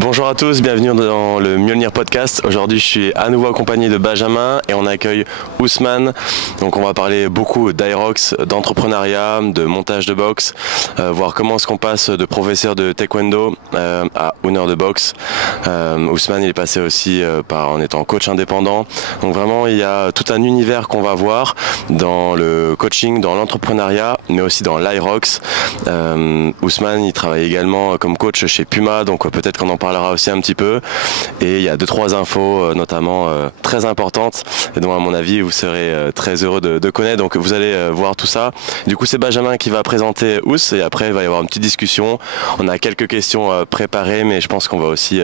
Bonjour à tous, bienvenue dans le Mjolnir Podcast. Aujourd'hui je suis à nouveau accompagné de Benjamin et on accueille Ousmane. Donc on va parler beaucoup d'Aerox, d'entrepreneuriat, de montage de boxe, voir comment est-ce qu'on passe de professeur de taekwondo à owner de boxe. Ousmane il est passé aussi en étant coach indépendant. Donc vraiment il y a tout un univers qu'on va voir dans le coaching, dans l'entrepreneuriat, mais aussi dans l'Aerox. Ousmane il travaille également comme coach chez Puma, donc peut-être qu'on en parlera aussi un petit peu, et il y a 2-3 infos notamment très importantes et dont à mon avis vous serez très heureux de connaître, donc vous allez voir tout ça. Du coup c'est Benjamin qui va présenter Ous et après il va y avoir une petite discussion. On a quelques questions préparées mais je pense qu'on va aussi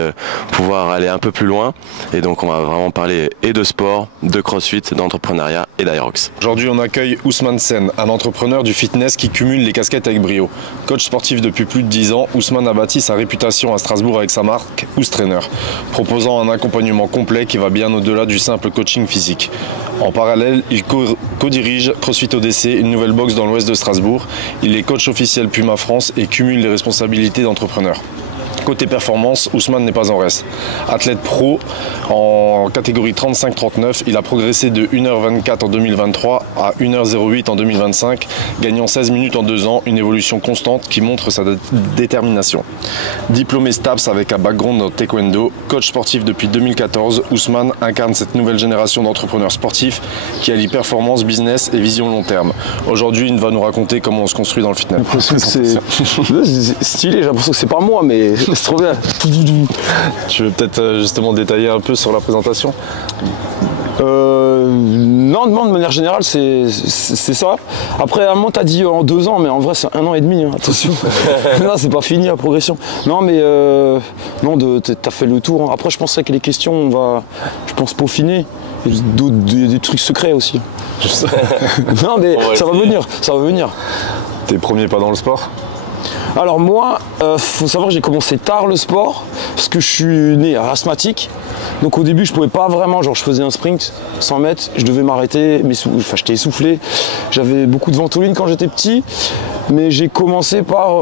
pouvoir aller un peu plus loin, et donc on va vraiment parler et de sport, de crossfit, d'entrepreneuriat et d'Aerox. Aujourd'hui on accueille Ousmane Sen, un entrepreneur du fitness qui cumule les casquettes avec brio. Coach sportif depuis plus de 10 ans, Ousmane a bâti sa réputation à Strasbourg avec sa marque Ous Trainer, proposant un accompagnement complet qui va bien au-delà du simple coaching physique. En parallèle, il co-dirige CrossFit ODC, une nouvelle boxe dans l'ouest de Strasbourg. Il est coach officiel Puma France et cumule les responsabilités d'entrepreneur. Côté performance, Ousmane n'est pas en reste. Athlète pro en catégorie 35-39, il a progressé de 1h24 en 2023 à 1h08 en 2025, gagnant 16 minutes en 2 ans, une évolution constante qui montre sa détermination. Diplômé STAPS avec un background dans taekwondo, coach sportif depuis 2014, Ousmane incarne cette nouvelle génération d'entrepreneurs sportifs qui allie performance, business et vision long terme. Aujourd'hui, il va nous raconter comment on se construit dans le fitness. C'est stylé, j'ai l'impression que c'est pas moi, mais c'est trop bien. Tu veux peut-être justement détailler un peu sur la présentation ? Non, de manière générale, c'est ça. Après, à un moment, t'as dit en 2 ans, mais en vrai, c'est 1 an et demi, hein, attention. Non, c'est pas fini la progression. Non, mais t'as fait le tour. Après, je penserais que les questions, on va, je pense, peaufiner. Il y a des trucs secrets aussi. Non, mais ça va venir. Tes premiers pas dans le sport ? Alors moi, faut savoir que j'ai commencé tard le sport parce que je suis né asthmatique. Donc au début je pouvais pas vraiment, genre je faisais un sprint 100 mètres, je devais m'arrêter, j'étais essoufflé. J'avais beaucoup de ventoline quand j'étais petit, mais j'ai commencé par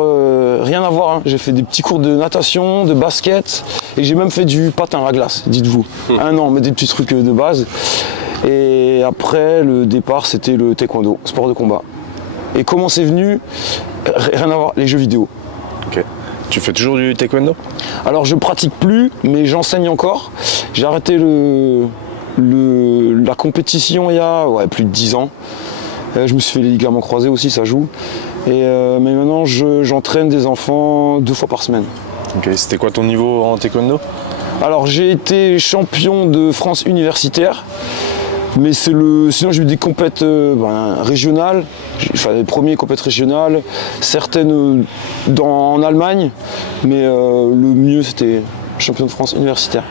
rien à voir, hein. J'ai fait des petits cours de natation, de basket, et j'ai même fait du patin à glace, dites-vous. 1 an, mais des petits trucs de base. Et après le départ c'était le taekwondo, sport de combat. Et comment c'est venu? Rien à voir, les jeux vidéo. Ok. Tu fais toujours du taekwondo? Alors je pratique plus, mais j'enseigne encore. J'ai arrêté la compétition il y a plus de 10 ans. Je me suis fait les ligaments croisés aussi, ça joue. Mais maintenant j'entraîne des enfants 2 fois par semaine. Ok, c'était quoi ton niveau en taekwondo? Alors j'ai été champion de France universitaire. Mais sinon j'ai eu des compètes régionales, les premiers compètes régionales, certaines en Allemagne, mais le mieux c'était champion de France universitaire.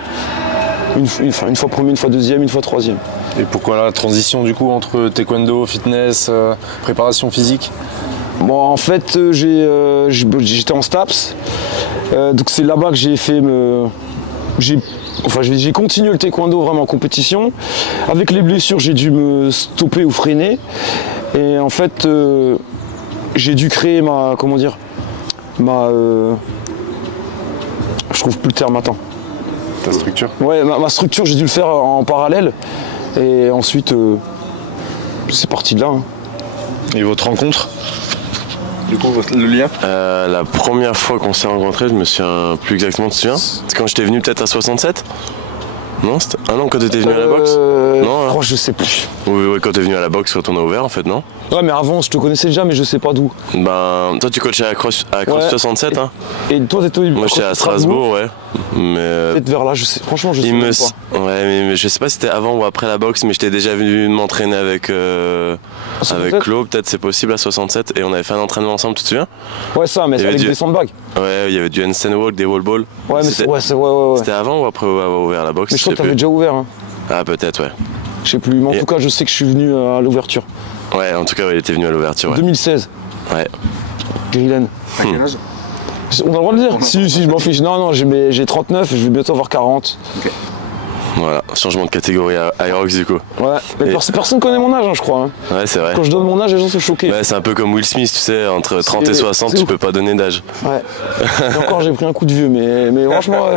Une fois premier, une fois deuxième, une fois troisième. Et pourquoi la transition du coup entre taekwondo, fitness, préparation physique? Bon, en fait j'étais en STAPS, donc c'est là-bas que j'ai fait j'ai continué le taekwondo vraiment en compétition. Avec les blessures, j'ai dû me stopper ou freiner. Et en fait, j'ai dû créer je trouve plus le terme, attends. Ta structure? Ouais, ma structure, j'ai dû le faire en parallèle. Et ensuite, c'est parti de là. Hein. Et votre rencontre? Du coup, le lien? La première fois qu'on s'est rencontrés, je me souviens plus exactement, tu te souviens? C'est quand j'étais venu peut-être à 67? Non, c'était un an quand t'étais venu à la boxe? Non, oh, je sais plus. Oui, quand t'es venu à la boxe, quand on a ouvert en fait, non? Ouais, mais avant, je te connaissais déjà, mais je sais pas d'où. Ben, toi tu coachais à Cross 67, hein? Et toi, t'étais Moi j'étais à Strasbourg, ouais. Mais peut-être vers là, je sais. Franchement, je sais pas. Ouais, mais je sais pas si c'était avant ou après la boxe, mais j'étais déjà venu m'entraîner avec Claude, peut-être c'est possible à 67, et on avait fait un entraînement ensemble, tu te souviens? Ouais, ça, mais avec des sandbags. Ouais, il y avait du handstand walk, des wall balls. Ouais, mais c'était avant ou après avoir ouvert la boxe? Mais je crois que t'avais déjà ouvert. Hein. Ah, peut-être, ouais. Je sais plus, mais en tout cas, je sais que je suis venu à l'ouverture. Ouais, en tout cas, il était venu à l'ouverture. Ouais. 2016. Ouais. Grillen. À quel âge? On a le droit de le dire? Si, je m'en fiche. Non, j'ai 39 et je vais bientôt avoir 40. Ok. Voilà, changement de catégorie à Aerox du coup. Ouais, mais personne connaît mon âge, hein, je crois. Hein. Ouais, c'est vrai. Quand je donne mon âge, les gens sont choqués. Ouais, c'est un peu comme Will Smith, tu sais, entre 30 et 60, tu peux pas donner d'âge. Ouais. Et encore, j'ai pris un coup de vieux, mais franchement,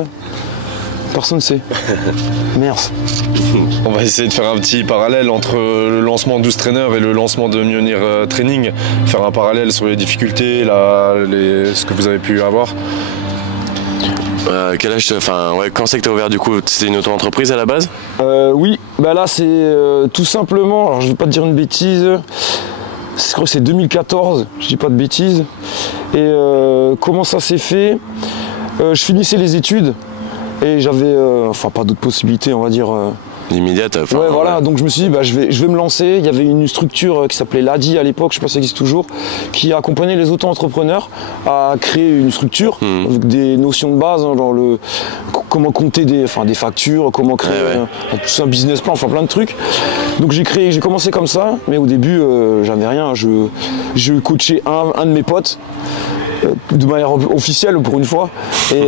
personne ne sait. Merde. On va essayer de faire un petit parallèle entre le lancement 12 Trainer et le lancement de Mjolnir Training. Faire un parallèle sur les difficultés, ce que vous avez pu avoir. Quel âge quand c'est que tu as ouvert du coup? C'était une auto-entreprise à la base? Oui, bah là c'est tout simplement, alors je vais pas te dire une bêtise, je crois que c'est 2014, je dis pas de bêtises. Et comment ça s'est fait? Je finissais les études et j'avais pas d'autres possibilités, on va dire. Immédiate. Ouais, voilà, donc je me suis dit, je vais me lancer. Il y avait une structure qui s'appelait l'ADI à l'époque, je sais pas si ça existe toujours, qui accompagnait les auto-entrepreneurs à créer une structure avec des notions de base, hein, genre comment compter des factures, comment créer un business plan, plein de trucs. Donc j'ai commencé comme ça, mais au début, j'avais rien. Je coachais un de mes potes. De manière officielle pour une fois et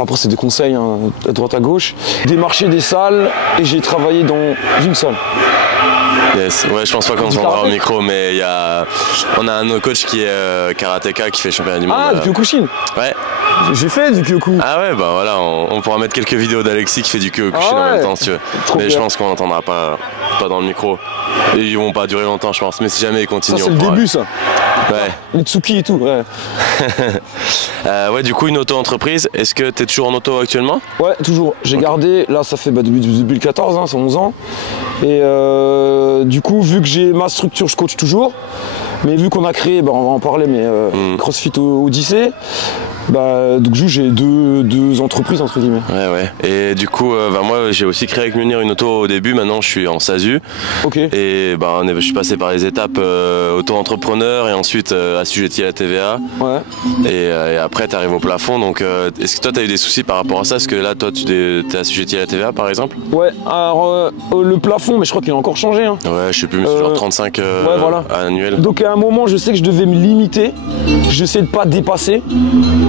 après c'est des conseils hein, à droite à gauche, démarcher des salles et j'ai travaillé dans une salle. Yes. Ouais, je pense pas qu'on entendra au micro, mais on a un coach qui est karatéka qui fait championnat du monde. Ah, du Kyokushin. Ouais. J'ai fait du Kyoku. Ah ouais, bah voilà, on pourra mettre quelques vidéos d'Alexis qui fait du Kyokushin en même temps si tu veux. Mais je pense qu'on n'entendra pas dans le micro. Et ils vont pas durer longtemps, je pense. Mais si jamais ils continuent, ça c'est le début, ça. Ouais. Les Tsuki et tout, ouais. Ouais, du coup, une auto-entreprise. Est-ce que tu es toujours en auto actuellement? Ouais, toujours. J'ai gardé, là ça fait depuis 2014, hein, c'est 11 ans. Et du coup, vu que j'ai ma structure, je coach toujours. Mais vu qu'on a créé, on va en parler, mais CrossFit Odyssey, donc j'ai deux entreprises entre guillemets. Ouais. Et du coup, moi j'ai aussi créé avec Mjolnir une auto au début, maintenant je suis en SASU. Ok. Et je suis passé par les étapes auto-entrepreneur et ensuite assujetti à la TVA. Ouais. Et après tu arrives au plafond, donc est-ce que toi tu as eu des soucis par rapport à ça? Est-ce que là toi tu es assujetti à la TVA par exemple? Ouais, alors le plafond, mais je crois qu'il a encore changé. Hein. Ouais, je sais plus, mais c'est genre 35 annuel. Donc à un moment je sais que je devais me limiter, j'essaie de pas dépasser.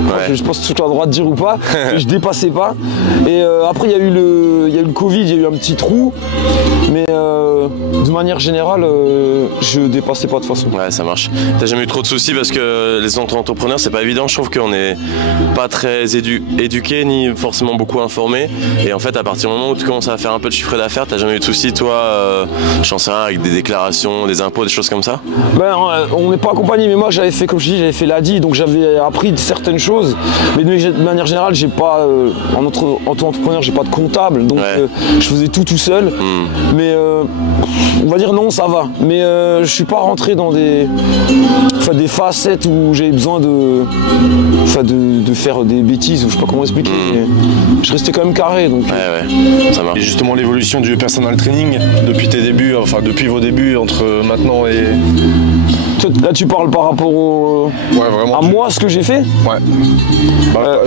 Ouais. Je pense que tu as le droit de dire ou pas, mais je dépassais pas. Et après il y a eu le Covid, il y a eu un petit trou, mais de manière générale je dépassais pas de toute façon. Ouais, ça marche. T'as jamais eu trop de soucis parce que les entrepreneurs c'est pas évident, je trouve qu'on est pas très éduqués ni forcément beaucoup informés. Et en fait à partir du moment où tu commences à faire un peu de chiffre d'affaires, t'as jamais eu de soucis toi, j'en sais rien, avec des déclarations, des impôts, des choses comme ça? On n'est pas accompagné, mais moi j'avais fait, comme je dis, j'avais fait l'ADI, donc j'avais appris certaines choses. Mais de manière générale, j'ai pas en auto-entrepreneur, j'ai pas de comptable, donc je faisais tout seul. Mais on va dire non, ça va. Mais je suis pas rentré dans des facettes où j'ai besoin de faire des bêtises, ou je sais pas comment expliquer. Mais je restais quand même carré, donc. Ouais, ça marche. Et justement l'évolution du personal training depuis tes débuts, depuis vos débuts entre maintenant et. Là tu parles par rapport à moi, ce que j'ai fait? Ouais.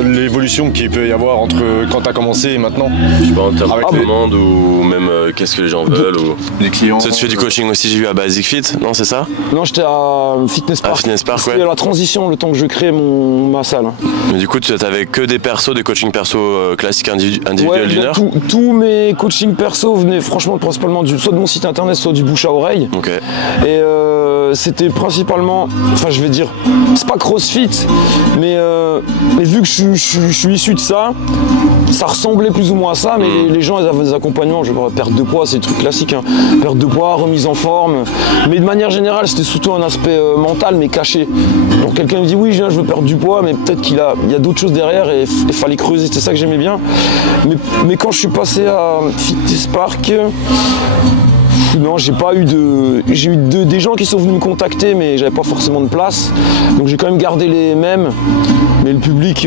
L'évolution qu'il peut y avoir entre quand tu as commencé et maintenant. Je sais pas, en termes de demande ou même qu'est-ce que les gens veulent ou. Les clients. Tu fais du coaching aussi, j'ai vu à Basic Fit, non c'est ça? Non, j'étais à Fitness Park. Fitness Park, C'était la transition, le temps que je crée ma salle. Mais du coup tu avais que des coaching perso classiques individuels d'une heure? Tous mes coachings perso venaient franchement principalement soit de mon site internet, soit du bouche à oreille. Ok. Et c'était principalement, je vais dire, c'est pas CrossFit, mais vu que je suis issu de ça ressemblait plus ou moins à ça, mais les gens ils avaient des accompagnements, je sais pas, perte de poids, c'est des trucs classiques, hein. Perte de poids, remise en forme, mais de manière générale c'était surtout un aspect mental mais caché. Donc quelqu'un me dit oui je veux perdre du poids, mais peut-être qu'il y a d'autres choses derrière et il fallait creuser, c'était ça que j'aimais bien. Mais quand je suis passé à Fitness Park, non, j'ai eu des gens qui sont venus me contacter, mais j'avais pas forcément de place. Donc j'ai quand même gardé les mêmes. Mais le public,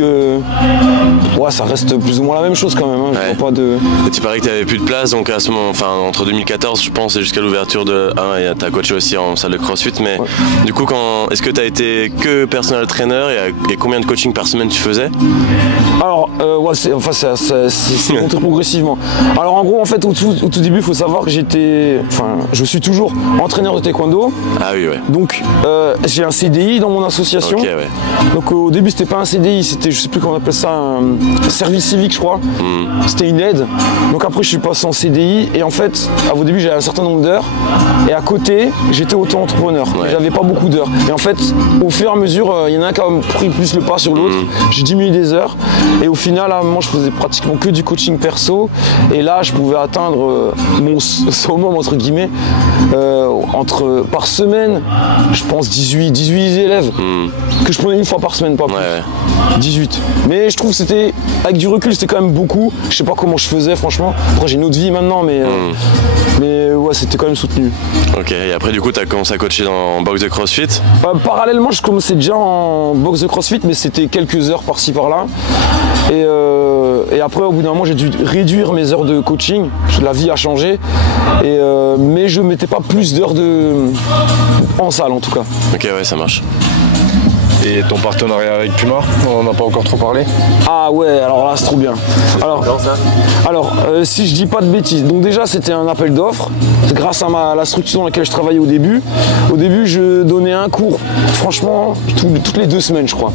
ça reste plus ou moins la même chose quand même. Hein. Ouais. Pas de... Et tu parlais que tu n'avais plus de place, donc à ce moment, entre 2014, je pense, et jusqu'à l'ouverture de. Tu as coaché aussi en salle de CrossFit, mais du coup, est-ce que tu as été que personal trainer et combien de coaching par semaine tu faisais? Alors, c'est monté progressivement. Alors en gros, en fait, au tout début, il faut savoir que j'étais je suis toujours entraîneur de taekwondo. Ah oui, ouais. Donc j'ai un CDI dans mon association. Ok, ouais. Donc au début c'était pas un CDI, c'était, je sais plus comment on appelle ça, un service civique je crois. C'était une aide. Donc après je suis passé en CDI et en fait au début j'avais un certain nombre d'heures et à côté j'étais auto-entrepreneur. Ouais. J'avais pas beaucoup d'heures. Et en fait au fur et à mesure il y en a un qui a pris plus le pas sur l'autre. J'ai diminué des heures et au final à un moment je faisais pratiquement que du coaching perso et là je pouvais atteindre mon summum entre guillemets par semaine je pense 18 élèves que je prenais une fois par semaine, pas plus. Ouais. 18. Mais je trouve que c'était, avec du recul, c'était quand même beaucoup. Je sais pas comment je faisais, franchement. Après, j'ai une autre vie maintenant, mais ouais, c'était quand même soutenu. Ok, et après, du coup, tu as commencé à coacher en boxe de CrossFit. Parallèlement, je commençais déjà en boxe de CrossFit, mais c'était quelques heures par-ci par-là. Et après, au bout d'un moment, j'ai dû réduire mes heures de coaching, parce que la vie a changé. Mais je mettais pas plus d'heures en salle, en tout cas. Ok, ouais, ça marche. Et ton partenariat avec Puma, on n'en a pas encore trop parlé. Ah ouais, alors là c'est trop bien. Alors, si je dis pas de bêtises, donc déjà c'était un appel d'offres. C'est grâce à la structure dans laquelle je travaillais au début. Au début je donnais un cours, franchement, toutes les 2 semaines je crois.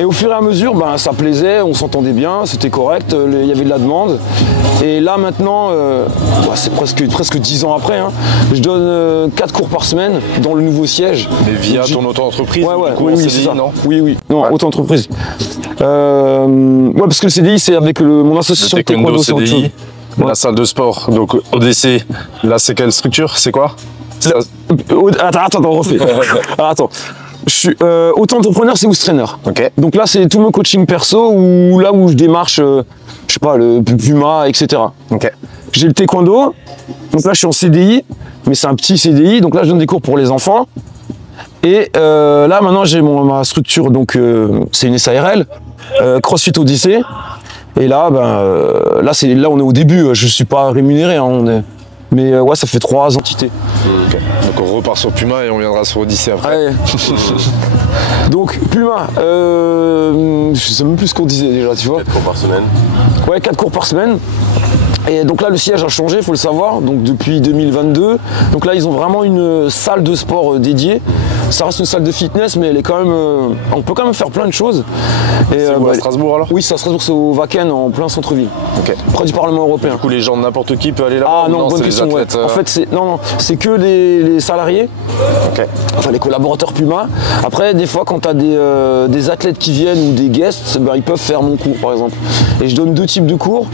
Et au fur et à mesure, ça plaisait, on s'entendait bien, c'était correct, il y avait de la demande. Et là maintenant, c'est presque 10 ans après, je donne 4 cours par semaine dans le nouveau siège. Mais via ton auto-entreprise, Oui, c'est ça. Non, non, auto-entreprise. Parce que le CDI, c'est avec mon association de taekwondo, c'est autre chose. La salle de sport, donc ODC, là c'est quelle structure? C'est quoi? Attends, on refait. Attends. Je suis auto-entrepreneur, c'est Oustrainer. Ok. Donc là, c'est tout mon coaching perso, là où je démarche, je sais pas, le Puma, etc. Ok. J'ai le taekwondo, donc là je suis en CDI, mais c'est un petit CDI, donc là je donne des cours pour les enfants. Et là maintenant j'ai ma structure, donc c'est une SARL, CrossFit Odyssey. Et là, là on est au début, je suis pas rémunéré, mais ouais, ça fait 3 entités. Okay. Donc on repart sur Puma et on viendra sur Odyssey après. Ouais. Donc Puma, je sais même plus ce qu'on disait déjà, tu vois. 4 cours par semaine. Ouais, 4 cours par semaine. Et donc là le siège a changé, il faut le savoir, donc depuis 2022. Donc là ils ont vraiment une salle de sport dédiée. Ça reste une salle de fitness, mais elle est quand même, on peut quand même faire plein de choses. C'est à Strasbourg alors? Oui, c'est à Strasbourg, c'est au Wacken, en plein centre-ville, près du Parlement européen. Du coup les gens, n'importe qui peut aller là? Ah non, bonne question. Ouais. En fait, c'est que les salariés, enfin les collaborateurs Puma. Après, des fois, quand tu as des athlètes qui viennent ou des guests, ils peuvent faire mon cours par exemple. Et je donne 2 types de cours.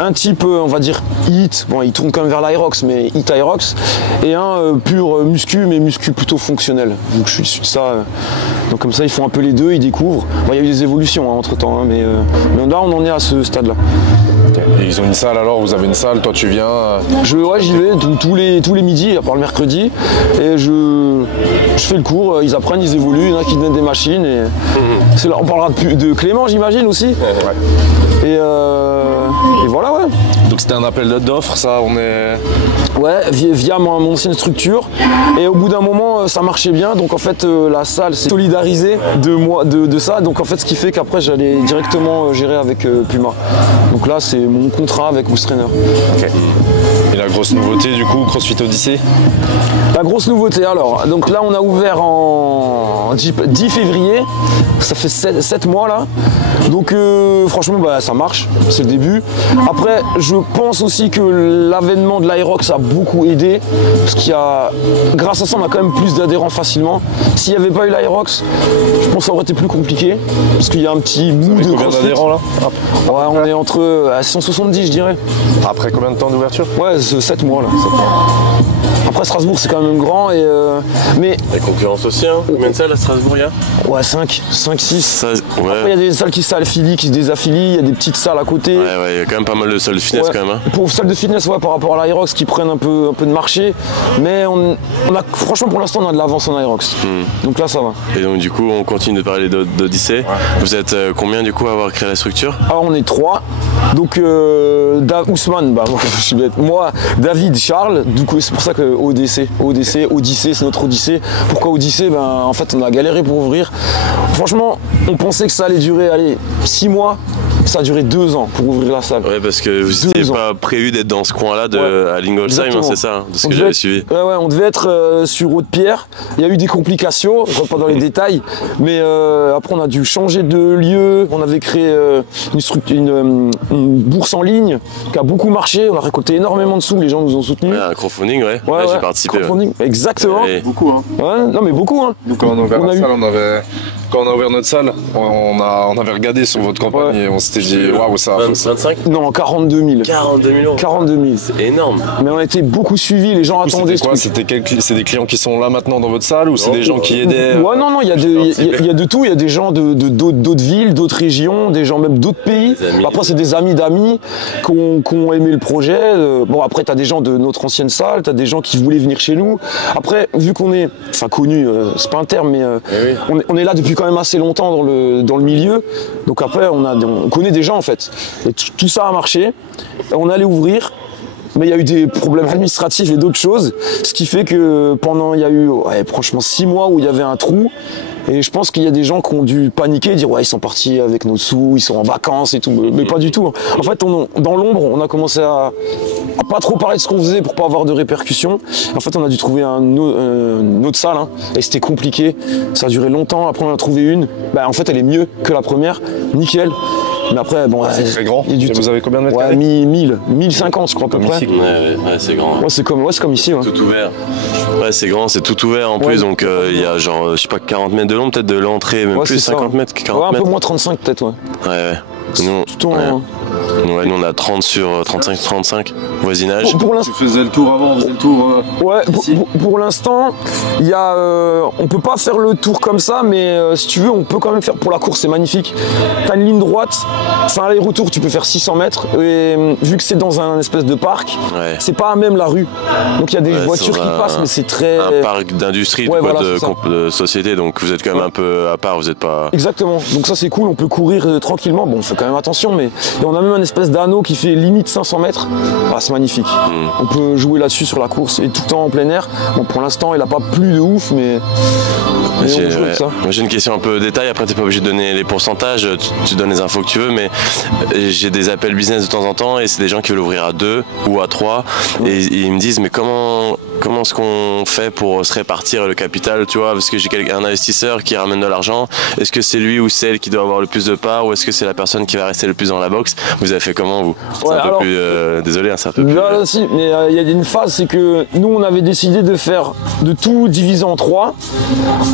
Un type, on va dire HIIT, il tourne quand même vers l'Aerox, mais HIIT Aerox, et un pur muscu, mais muscu plutôt fonctionnel. Donc je suis issu de ça. Donc comme ça, ils font un peu les deux, ils découvrent. Il y a eu des évolutions entre temps, mais là, on en est à ce stade-là. Et ils ont une salle alors, vous avez une salle, toi tu viens j'y vais tous les midis, à part le mercredi, et je fais le cours, ils apprennent, ils évoluent, il y en a qui donnent des machines, et c'est là, on parlera de Clément j'imagine aussi. Ouais. Et voilà, ouais. Donc c'était un appel d'offres, ça, on est... Ouais, via mon ancienne structure, et au bout d'un moment ça marchait bien, donc en fait la salle s'est solidarisée de ça, donc en fait ce qui fait qu'après j'allais directement gérer avec Puma. Donc là c'est mon contrat avec Oustrainer. Ok. Et la grosse nouveauté du coup, CrossFit Odyssey? La grosse nouveauté alors, donc là on a ouvert en 10 février, ça fait 7 mois là, donc franchement ça marche, c'est le début. Après je pense aussi que l'avènement de l'Aerox a beaucoup aidé, parce grâce à ça on a quand même plus d'adhérents facilement. S'il n'y avait pas eu l'Aerox, je pense que ça aurait été plus compliqué, parce qu'il y a un petit bout de combien d'adhérents là? Ouais, on est entre 170 je dirais. Après combien de temps d'ouverture? Ouais, 7 mois là. Après Strasbourg c'est quand même grand, mais... La concurrence aussi, combien de salles à Strasbourg il y a? Ouais, 5, 6. Ouais. Après il y a des salles qui s'affilient, qui se désaffilient, il y a des petites salles à côté. Ouais, il y a quand même pas mal de salles de fitness quand même. Pour salles de fitness, par rapport à l'Aerox qui prennent un peu de marché, mais franchement pour l'instant on a de l'avance en Aerox. Donc là ça va. Et donc du coup on continue de parler d'Odyssey. Ouais. Vous êtes combien du coup à avoir créé la structure? Alors on est 3. Donc Ousmane, je suis bête. Moi, David, Charles, du coup c'est pour ça que Odyssey, c'est notre Odyssée. Pourquoi Odyssey? En fait on a galéré pour ouvrir. Franchement, on pensait que ça allait durer 6 mois. Ça a duré 2 ans pour ouvrir la salle. Ouais, parce que vous n'étiez pas prévu d'être dans ce coin-là à Lingolsheim, hein, c'est ça, de ce que j'avais suivi. Ouais, on devait être sur Haute-Pierre. Il y a eu des complications, je ne rentre pas dans les détails, mais après on a dû changer de lieu. On avait créé une bourse en ligne qui a beaucoup marché. On a récolté énormément de sous, les gens nous ont soutenus. Ouais, un crowdfunding, ouais, j'ai participé. Crowdfunding, exactement. Beaucoup, hein. Ouais, non, mais beaucoup, hein. Nous, quand on a ouvert la salle, quand on a ouvert notre salle, on avait regardé sur votre campagne et on s'était dit waouh, ça. 25 Non, 42 000. 42 000 euros. 42 000. C'est énorme. Mais on a été beaucoup suivis, les gens attendaient. C'était quoi? C'est des clients qui sont là maintenant dans votre salle ou c'est des gens qui aidaient? Ouais, non, il y a de tout. Il y a des gens d'autres villes, d'autres régions, des gens même d'autres pays. Après, c'est des amis d'amis qui ont aimé le projet. Bon, après, tu as des gens de notre ancienne salle, tu as des gens qui voulaient venir chez nous. Après, vu qu'on est, enfin connu, c'est pas un terme, mais on est là depuis quand même assez longtemps dans le milieu. Donc après, on connaît des gens en fait. Et tout ça a marché. On allait ouvrir. Mais il y a eu des problèmes administratifs et d'autres choses, ce qui fait que il y a eu franchement 6 mois où il y avait un trou. Et je pense qu'il y a des gens qui ont dû paniquer, dire ouais, ils sont partis avec nos sous, ils sont en vacances et tout, mais pas du tout. En fait, dans l'ombre, on a commencé à pas trop parler de ce qu'on faisait pour pas avoir de répercussions. En fait, on a dû trouver une autre salle, hein, et c'était compliqué. Ça a duré longtemps. Après, on en a trouvé une. En fait, elle est mieux que la première, nickel. Mais après, bon, c'est très grand. Vous avez combien de mètres carrés? 1050, je crois, à peu près. Ouais, c'est grand. Ouais, c'est comme ici. Ouais. Tout ouvert. Ouais, c'est grand, c'est tout ouvert en plus. Donc, il y a genre, je sais pas, 40 mètres de long, peut-être de l'entrée, même plus, 50 mètres, 40 mètres. Un peu moins 35, peut-être, ouais. Ouais. Nous, nous, on a 30 sur 35 voisinage. Tu faisais le tour avant, on faisait le tour. Ouais, pour l'instant, on peut pas faire le tour comme ça, mais si tu veux, on peut quand même faire pour la course, c'est magnifique. T'as une ligne droite, enfin aller-retour, tu peux faire 600 mètres, et vu que c'est dans un espèce de parc, c'est pas à même la rue. Donc il y a des voitures qui passent, mais c'est très. Un parc d'industrie, de société, donc vous êtes quand même un peu à part, vous êtes pas. Exactement, donc ça c'est cool, on peut courir tranquillement. Bon, on fait quand même attention, mais et on a même un espèce d'anneau qui fait limite 500 mètres. C'est magnifique. On peut jouer là-dessus sur la course et tout le temps en plein air. Bon, pour l'instant, il n'a pas plu de ouf, mais on joue avec ça. Moi, j'ai une question un peu détail. Après, tu n'es pas obligé de donner les pourcentages. Tu donnes les infos que tu veux, mais j'ai des appels business de temps en temps et c'est des gens qui veulent ouvrir à 2 ou à 3 et ils me disent mais comment est-ce qu'on fait pour se répartir le capital, tu vois, parce que j'ai un investisseur qui ramène de l'argent. Est-ce que c'est lui ou celle qui doit avoir le plus de parts ou est-ce que c'est la personne qui va rester le plus dans la box? Vous avez fait comment, vous? C'est un peu plus... désolé, hein, c'est un peu plus... Là, si, mais il y a une phase, c'est que nous, on avait décidé de tout diviser en 3.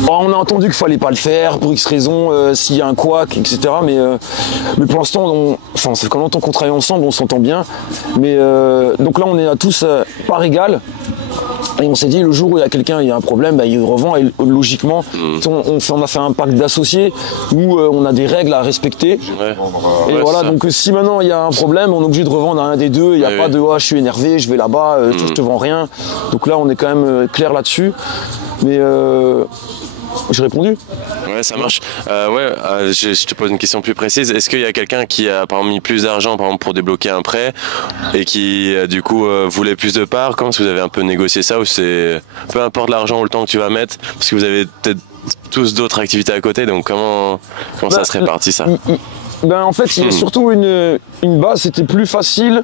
Alors, on a entendu qu'il fallait pas le faire pour X raisons, s'il y a un couac, etc. Mais pour l'instant, ça fait quand longtemps qu'on travaille ensemble, on s'entend bien. Mais donc là, on est à tous par égal. Et on s'est dit, le jour où il y a un problème, il revend et logiquement, on a fait un pacte d'associés où on a des règles à respecter. Et voilà, donc si maintenant il y a un problème, on est obligé de revendre à un des deux. Il n'y a pas de je suis énervé, je vais là-bas, je te vends rien. Donc là, on est quand même clair là-dessus. Mais j'ai répondu. Ouais, ça marche. Je te pose une question plus précise. Est-ce qu'il y a quelqu'un qui a par exemple mis plus d'argent par exemple, pour débloquer un prêt et qui du coup voulait plus de parts? Comment est-ce que vous avez un peu négocié ça ou c'est peu importe l'argent ou le temps que tu vas mettre parce que vous avez peut-être tous d'autres activités à côté, donc comment ça se répartit ça? En fait, il y a surtout une base, c'était plus facile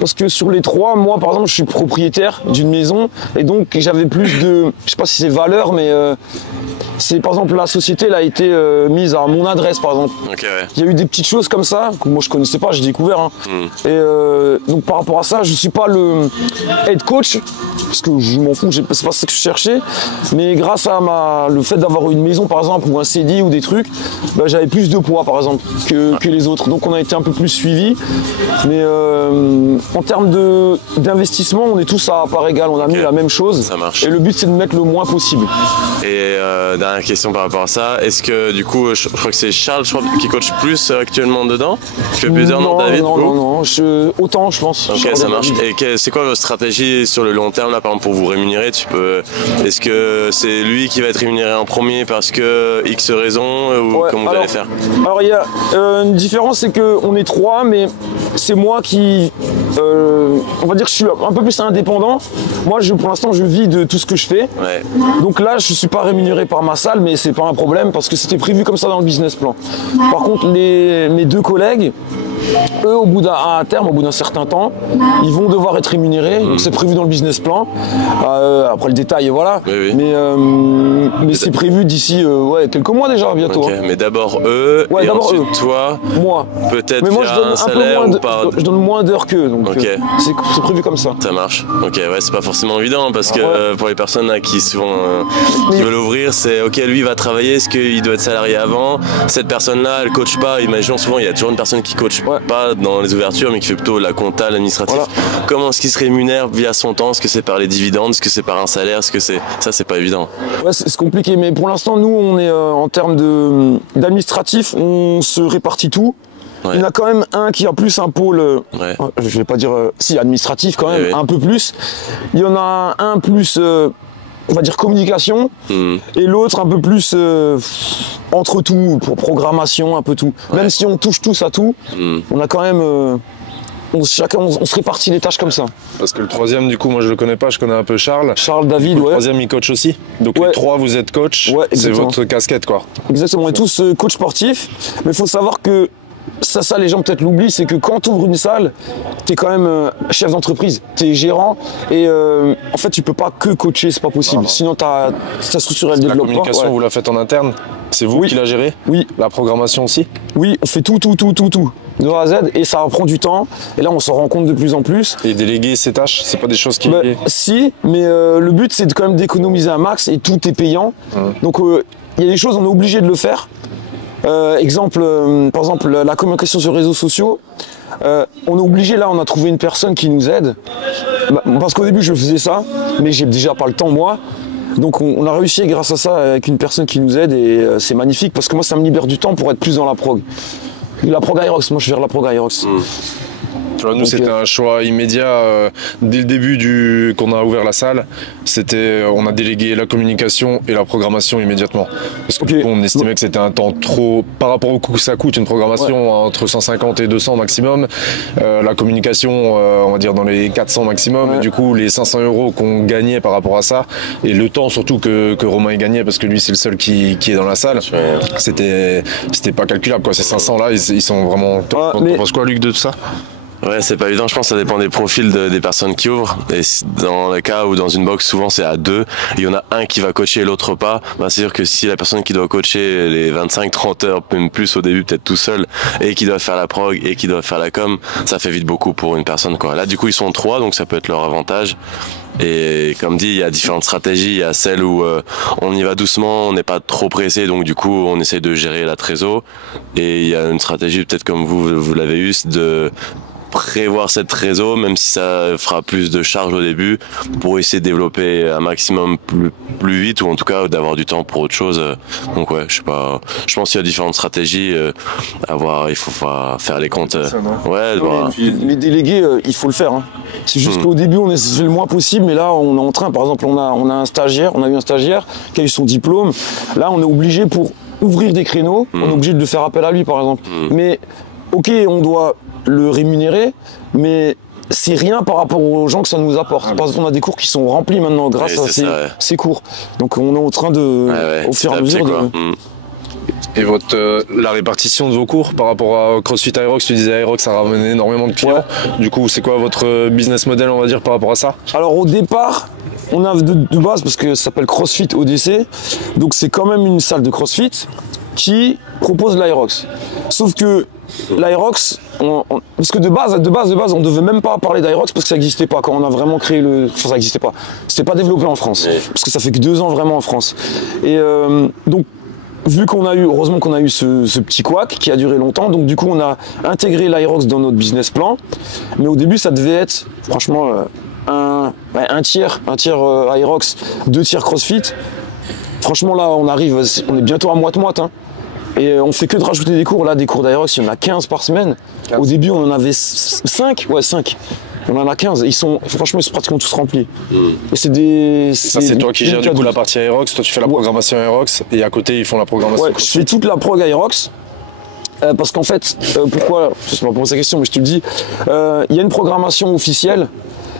parce que sur les 3, moi par exemple, je suis propriétaire d'une maison et donc j'avais plus de, je sais pas si c'est valeur, mais c'est par exemple la société elle a été mise à mon adresse par exemple. Il y a eu des petites choses comme ça que moi je connaissais pas, j'ai découvert. Hein. Et donc par rapport à ça, je suis pas le head coach parce que je m'en fous, c'est pas ce que je cherchais, mais grâce à le fait d'avoir une maison par exemple ou un CDI ou des trucs, j'avais plus de poids par exemple que les autres. Donc on a été un peu plus suivis. Mais en termes d'investissement, on est tous à part égale, on a mis la même chose. Ça marche. Et le but c'est de mettre le moins possible. Et dernière question par rapport à ça, est-ce que du coup, je crois que c'est Charles qui coach plus actuellement dedans? Tu fais plusieurs noms, David? Non, autant je pense. Ok, ça marche. Et c'est quoi votre stratégie sur le long terme là, par exemple, pour vous rémunérer? Est-ce que c'est lui qui va être rémunéré en premier parce que X raison ou comment vous allez faire? Alors il y a une différence, c'est qu'on est 3, mais c'est moi qui, on va dire que je suis un peu plus indépendant. Moi, pour l'instant, je vis de tout ce que je fais. Donc là, je ne suis pas rémunéré par ma salle, mais c'est pas un problème parce que c'était prévu comme ça dans le business plan. Par contre, mes 2 collègues, eux, à terme, au bout d'un certain temps, ils vont devoir être rémunérés. Donc c'est prévu dans le business plan. Après le détail, voilà. Oui. Mais c'est prévu d'ici quelques mois déjà, bientôt. Okay. Mais d'abord eux, et d'abord ensuite eux. toi, moi. peut-être mais moi, via je donne un salaire ou pas. je donne moins d'heures qu'eux, donc Okay. C'est prévu comme ça. Ça marche. Ok, ouais, c'est pas forcément évident parce que pour les personnes là, qui souvent qui veulent ouvrir, c'est ok, lui il va travailler, est-ce qu'il doit être salarié avant? Cette personne-là, elle coach pas. Imaginons souvent, il y a toujours une personne qui coach pas dans les ouvertures, mais qui fait plutôt la compta, l'administratif. Comment est-ce qu'il se rémunère via son temps? Est-ce que c'est par les dividendes? Est-ce que c'est par un salaire? Est-ce que c'est ça? C'est pas évident. Ouais, c'est compliqué, mais pour l'instant, nous, on est en termes d'administratif, on se répartit tout. Ouais. Il y en a quand même un qui a plus un pôle, je vais pas dire si administratif quand même, un peu plus. Il y en a un plus, on va dire communication, et l'autre un peu plus entre tout, pour programmation, un peu tout. Même si on touche tous à tout, on a quand même, on se répartit les tâches comme ça. Parce que le troisième, du coup, moi je le connais pas, je connais un peu Charles. Charles, David, le troisième, il coach aussi. Donc les trois, vous êtes coach, c'est votre casquette, quoi. Exactement, on est tous coach sportifs, mais il faut savoir que ça, les gens peut-être l'oublient, c'est que quand tu ouvres une salle, tu es quand même chef d'entreprise, tu es gérant, et en fait tu peux pas que coacher, c'est pas possible. Non. Sinon ta structure elle développe pas. La communication, vous la faites en interne? C'est vous qui la gérez? Oui. La programmation aussi? Oui, on fait tout, de A à Z, et ça prend du temps, et là on s'en rend compte de plus en plus. Et déléguer ces tâches, c'est pas des choses qui... Si, mais le but c'est quand même d'économiser un max, et tout est payant. Donc il y a des choses, on est obligé de le faire. Par exemple, la communication sur les réseaux sociaux, on est obligé, là on a trouvé une personne qui nous aide, parce qu'au début je faisais ça, mais j'ai déjà pas le temps moi, donc on a réussi grâce à ça avec une personne qui nous aide, et c'est magnifique parce que moi ça me libère du temps pour être plus dans la prog. La prog Aerox, moi je gère la prog Aerox. Tu vois, nous c'était un choix immédiat dès le début qu'on a ouvert la salle. On a délégué la communication et la programmation immédiatement. Parce que on estimait que c'était un temps trop par rapport au coût que ça coûte une programmation entre 150 et 200 maximum. La communication, on va dire dans les 400 maximum. Et du coup, les 500 € qu'on gagnait par rapport à ça et le temps surtout que Romain y gagnait parce que lui c'est le seul qui est dans la salle. C'était pas calculable quoi. Ces 500 là, ils sont vraiment. T'en penses quoi, Luc, de tout ça? Ouais, c'est pas évident, je pense que ça dépend des profils des personnes qui ouvrent. Et dans le cas où dans une box, souvent c'est à deux, il y en a un qui va coacher et l'autre pas, c'est sûr que si la personne qui doit coacher les 25-30 heures, même plus au début, peut-être tout seul, et qui doit faire la prog et qui doit faire la com, ça fait vite beaucoup pour une personne, quoi. Là, du coup, ils sont trois, donc ça peut être leur avantage. Et comme dit, il y a différentes stratégies. Il y a celle où on y va doucement, on n'est pas trop pressé, donc du coup on essaie de gérer la trésor. Et il y a une stratégie, peut-être comme vous l'avez eu, de prévoir cette trésor, même si ça fera plus de charges au début, pour essayer de développer un maximum plus vite, ou en tout cas d'avoir du temps pour autre chose. Donc ouais, je sais pas, je pense qu'il y a différentes stratégies à voir, il faut faire les comptes. Les délégués, il faut le faire. Hein. C'est juste qu'au début on essaie le moins possible, mais là on est en train, par exemple on a un stagiaire, on a eu un stagiaire qui a eu son diplôme, là on est obligé pour ouvrir des créneaux, on est obligé de faire appel à lui par exemple. Mais ok, on doit le rémunérer, mais c'est rien par rapport aux gens que ça nous apporte. Parce qu'on a des cours qui sont remplis maintenant grâce à ces cours. Donc on est en train de, au fur et à mesure de... Et la répartition de vos cours par rapport à CrossFit Aerox, tu disais Aerox ça ramenait énormément de clients. Du coup, c'est quoi votre business model, on va dire, par rapport à ça? Alors au départ, on a de base, parce que ça s'appelle CrossFit ODC, donc c'est quand même une salle de CrossFit qui propose l'Aerox. Sauf que l'Aerox, parce que de base, on devait même pas parler d'Aerox parce que ça n'existait pas quand on a vraiment créé ça n'existait pas. C'était pas développé en France, parce que ça fait que 2 ans vraiment en France. Et donc, vu heureusement qu'on a eu ce petit couac qui a duré longtemps, donc du coup on a intégré l'Aerox dans notre business plan. Mais au début, ça devait être, franchement, un tiers Aerox, 2 tiers CrossFit. Franchement, là, on est bientôt à moite-moite. Hein. Et on fait que de rajouter des cours. Là, des cours d'Aerox, il y en a 15 par semaine. 15. Au début, on en avait 5. Ouais, 5. On en a 15. Franchement, ils sont pratiquement tous remplis. Et c'est toi qui gères du coup la partie Aerox. Toi, tu fais la programmation Aerox. Et à côté, ils font la programmation. Ouais, je fais toute la prog Aerox. Parce qu'en fait, pourquoi, je sais pas pour sa question, mais je te le dis, il y a une programmation officielle.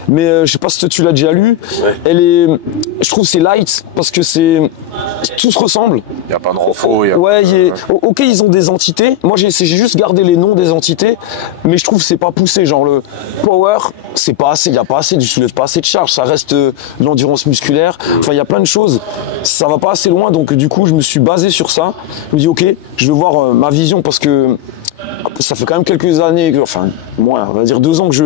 Mais je sais pas si tu l'as déjà lu, je trouve c'est light parce que c'est tout se ressemble. Il n'y a pas de renfort. Ouais, ok, ils ont des entités. Moi, j'ai juste gardé les noms des entités, mais je trouve que c'est pas poussé. Genre le power, c'est pas assez. Il n'y a pas assez. Tu soulèves pas assez de charge. Ça reste de l'endurance musculaire. Enfin, il y a plein de choses. Ça va pas assez loin. Donc, du coup, je me suis basé sur ça. Je me dis, ok, je veux voir ma vision parce que ça fait quand même quelques années, enfin moins, on va dire 2 ans que je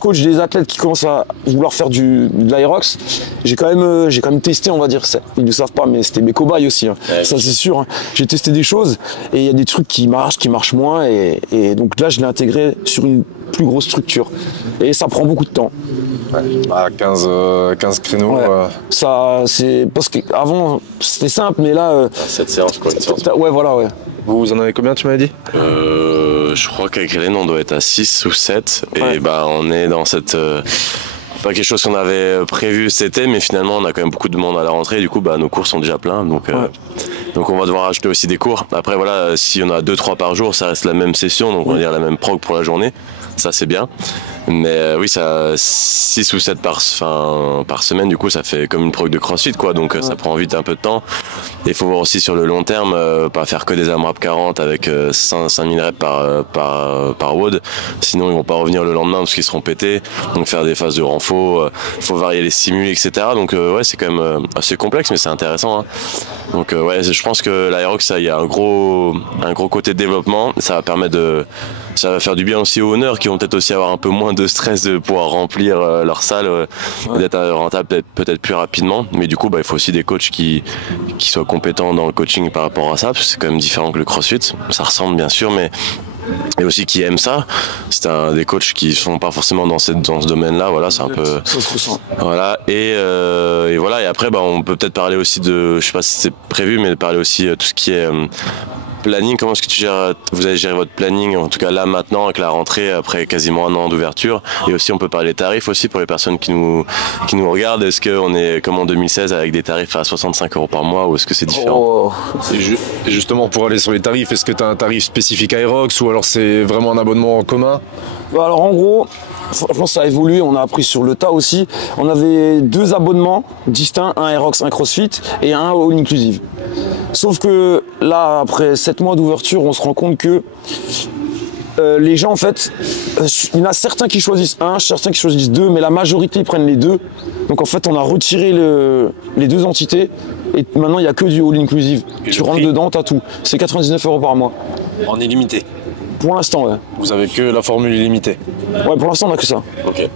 coach des athlètes qui commencent à vouloir faire de l'Aerox. J'ai quand même testé, on va dire, ça. Ils ne savent pas, mais c'était mes cobayes aussi, hein. Ouais. Ça c'est sûr, hein. J'ai testé des choses et il y a des trucs qui marchent moins et donc là je l'ai intégré sur une plus grosse structure et ça prend beaucoup de temps. Ouais. Ah, 15 créneaux. Ouais. Ça, c'est parce qu'avant c'était simple, mais là. 7 séances quoi. Ouais, voilà, ouais. Vous en avez combien, tu m'avais dit? Je crois qu'avec Hélène, on doit être à 6 ou 7. Ouais. Et bah, on est dans cette. Pas quelque chose qu'on avait prévu cet été, mais finalement, on a quand même beaucoup de monde à la rentrée. Du coup, bah, nos cours sont déjà pleins. Donc on va devoir ajouter aussi des cours. Après, voilà, si on a 2-3 par jour, ça reste la même session. Donc, on va dire la même prog pour la journée. Ça, c'est bien. Mais oui, ça 6 ou 7 par semaine, du coup, ça fait comme une prog de CrossFit, quoi. Donc, ça prend vite un peu de temps. Et il faut voir aussi sur le long terme, pas faire que des AMRAP 40 avec 5000 reps par WOD. Sinon, ils vont pas revenir le lendemain parce qu'ils seront pétés. Donc, faire des phases de renfort, faut varier les stimuli, etc. Donc, ouais, c'est quand même assez complexe, mais c'est intéressant, hein. Donc, ouais, je pense que l'Aerox, il y a un gros côté de développement. Ça va faire du bien aussi aux honneurs qui vont peut-être aussi avoir un peu moins de stress de pouvoir remplir leur salle et d'être rentable peut-être plus rapidement. Mais du coup, bah, il faut aussi des coachs qui soient compétents dans le coaching par rapport à ça, parce que c'est quand même différent que le CrossFit. Ça ressemble bien sûr, mais et aussi qui aiment ça. C'est des coachs qui sont pas forcément dans ce domaine-là. Voilà, c'est un peu. Ça se ressent. Voilà, et voilà. Et après, bah, on peut peut-être parler aussi de, je sais pas si c'est prévu, mais de parler aussi tout ce qui est planning. Comment est-ce que vous allez gérer votre planning, en tout cas là maintenant avec la rentrée après quasiment 1 an d'ouverture. Et aussi on peut parler des tarifs aussi pour les personnes qui nous regardent. Est-ce qu'on est comme en 2016 avec des tarifs à 65 € par mois ou est-ce que c'est différent? Et justement pour aller sur les tarifs, est-ce que tu as un tarif spécifique Aerox ou alors c'est vraiment un abonnement en commun? Alors en gros, franchement ça a évolué, on a appris sur le tas aussi. On avait 2 abonnements distincts, un Aerox, un CrossFit et un All Inclusive. Sauf que là, après 7 mois d'ouverture, on se rend compte que les gens, en fait, il y en a certains qui choisissent un, certains qui choisissent 2, mais la majorité ils prennent les 2. Donc en fait, on a retiré les 2 entités et maintenant il n'y a que du All Inclusive. Tu rentres dedans, tu as tout. C'est 99 € par mois. En illimité? Pour l'instant, ouais. Vous avez que la formule illimitée? Ouais, pour l'instant, on n'a que ça. Ok.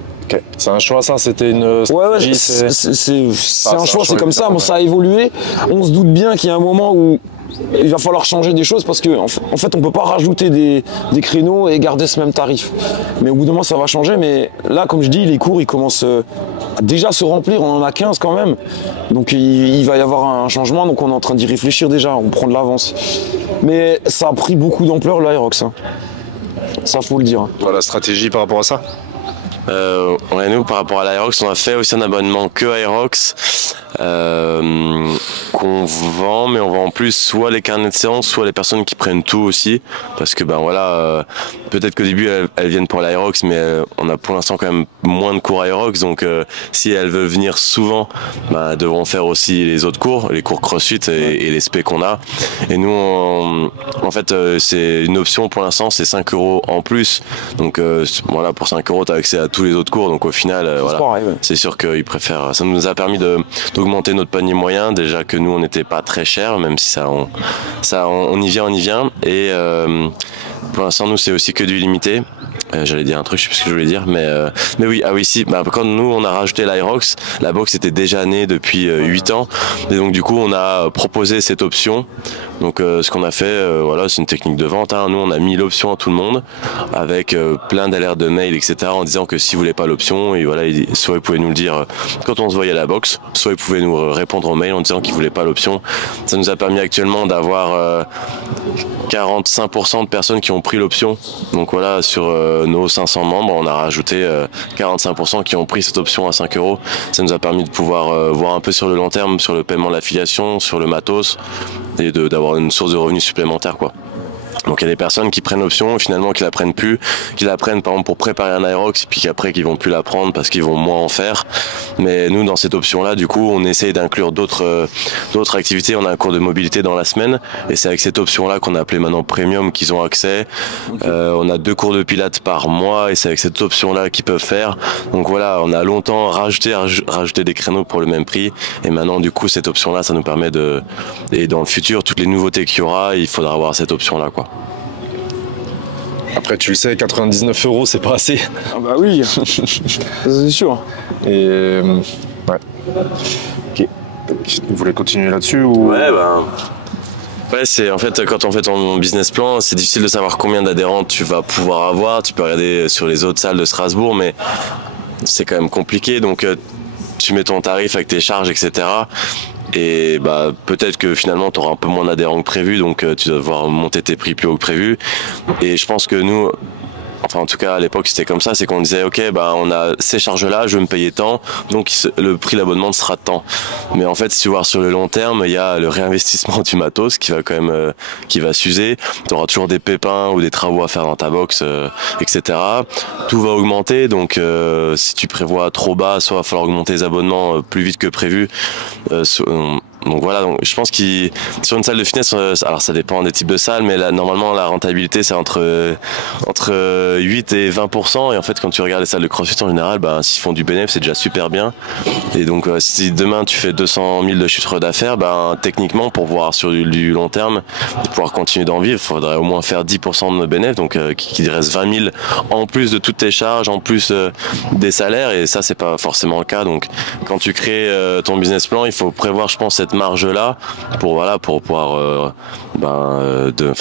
C'est un choix, ça? C'était une stratégie? Ouais, c'est un choix, c'est comme ça. Bon, ça a évolué. On se doute bien qu'il y a un moment où il va falloir changer des choses parce qu'en fait, on ne peut pas rajouter des créneaux et garder ce même tarif. Mais au bout d'un moment, ça va changer. Mais là, comme je dis, les cours, ils commencent à déjà se remplir. On en a 15 quand même. Donc, il va y avoir un changement. Donc, on est en train d'y réfléchir déjà. On prend de l'avance. Mais ça a pris beaucoup d'ampleur, l'Aerox. Hein. Ça, faut le dire. Voilà, stratégie par rapport à ça? Nous, par rapport à l'Aerox, on a fait aussi un abonnement que Aerox qu'on vend, mais on vend en plus soit les carnets de séance, soit les personnes qui prennent tout aussi, parce que ben voilà, peut-être qu'au début elles viennent pour l'Aerox, mais on a pour l'instant quand même moins de cours Aerox, donc si elles veulent venir souvent, ben, elles devront faire aussi les autres cours, les cours CrossFit et les spé qu'on a. Et nous, en fait, c'est une option pour l'instant, c'est 5 € en plus, donc voilà, pour 5 € tu as accès à tous les autres cours, donc au final, voilà, pareil, ouais. C'est sûr qu'ils préfèrent. Ça nous a permis d'augmenter notre panier moyen, déjà que nous on n'était pas très cher, même si on y vient. Et pour l'instant, nous c'est aussi que du limité. J'allais dire un truc, je sais plus ce que je voulais dire, mais oui, si, quand nous on a rajouté l'Aerox, la box était déjà née depuis 8 ans, et donc du coup on a proposé cette option. Donc ce qu'on a fait, voilà, c'est une technique de vente, hein. Nous on a mis l'option à tout le monde, avec plein d'alertes de mail, etc., en disant que si vous voulez pas l'option, et voilà, soit ils pouvaient nous le dire quand on se voyait à la box, soit ils pouvaient nous répondre au mail en disant qu'ils voulaient pas l'option. Ça nous a permis actuellement d'avoir 45% de personnes qui ont pris l'option. Donc voilà, sur nos 500 membres, on a rajouté 45% qui ont pris cette option à 5 €. Ça nous a permis de pouvoir voir un peu sur le long terme, sur le paiement de l'affiliation, sur le matos, et d'avoir une source de revenus supplémentaire, quoi. Donc il y a des personnes qui prennent l'option et finalement qui la prennent plus, qui la prennent par exemple pour préparer un aérox, puis qu'après qu'ils vont plus la prendre parce qu'ils vont moins en faire. Mais nous dans cette option-là, du coup, on essaye d'inclure d'autres activités. On a un cours de mobilité dans la semaine et c'est avec cette option-là qu'on a appelé maintenant Premium qu'ils ont accès. On a 2 cours de pilates par mois et c'est avec cette option-là qu'ils peuvent faire. Donc voilà, on a longtemps rajouté des créneaux pour le même prix et maintenant du coup cette option-là, ça nous permet et dans le futur, toutes les nouveautés qu'il y aura, il faudra avoir cette option-là, quoi. Après, tu le sais, 99 €, c'est pas assez. Ah bah oui, c'est sûr. Et ouais. Ok. Vous voulez continuer là-dessus ou... Ouais, c'est en fait quand on fait ton business plan, c'est difficile de savoir combien d'adhérents tu vas pouvoir avoir. Tu peux regarder sur les autres salles de Strasbourg, mais c'est quand même compliqué. Donc tu mets ton tarif avec tes charges, etc. Et bah peut-être que finalement tu auras un peu moins d'adhérents que prévu, donc tu dois devoir monter tes prix plus haut que prévu. Et je pense que nous, enfin en tout cas à l'époque c'était comme ça, c'est qu'on disait ok bah on a ces charges là, je vais me payer tant, donc le prix de l'abonnement sera de tant. Mais en fait si tu vois sur le long terme, il y a le réinvestissement du matos qui va quand même qui va s'user, tu auras toujours des pépins ou des travaux à faire dans ta box, etc. Tout va augmenter, donc si tu prévois trop bas, soit il va falloir augmenter les abonnements plus vite que prévu. Donc voilà, donc je pense que sur une salle de fitness, alors ça dépend des types de salles, mais là, normalement la rentabilité c'est entre 8 et 20%. Et en fait quand tu regardes les salles de CrossFit en général, bah, s'ils font du bénéfice c'est déjà super bien. Et donc si demain tu fais 200 000 de chiffre d'affaires, bah, techniquement pour pouvoir sur du long terme, pour pouvoir continuer d'en vivre, il faudrait au moins faire 10% de bénéfice, donc qu'il reste 20 000 en plus de toutes tes charges, en plus des salaires, et ça c'est pas forcément le cas. Donc quand tu crées ton business plan, il faut prévoir je pense cette marge là pour pouvoir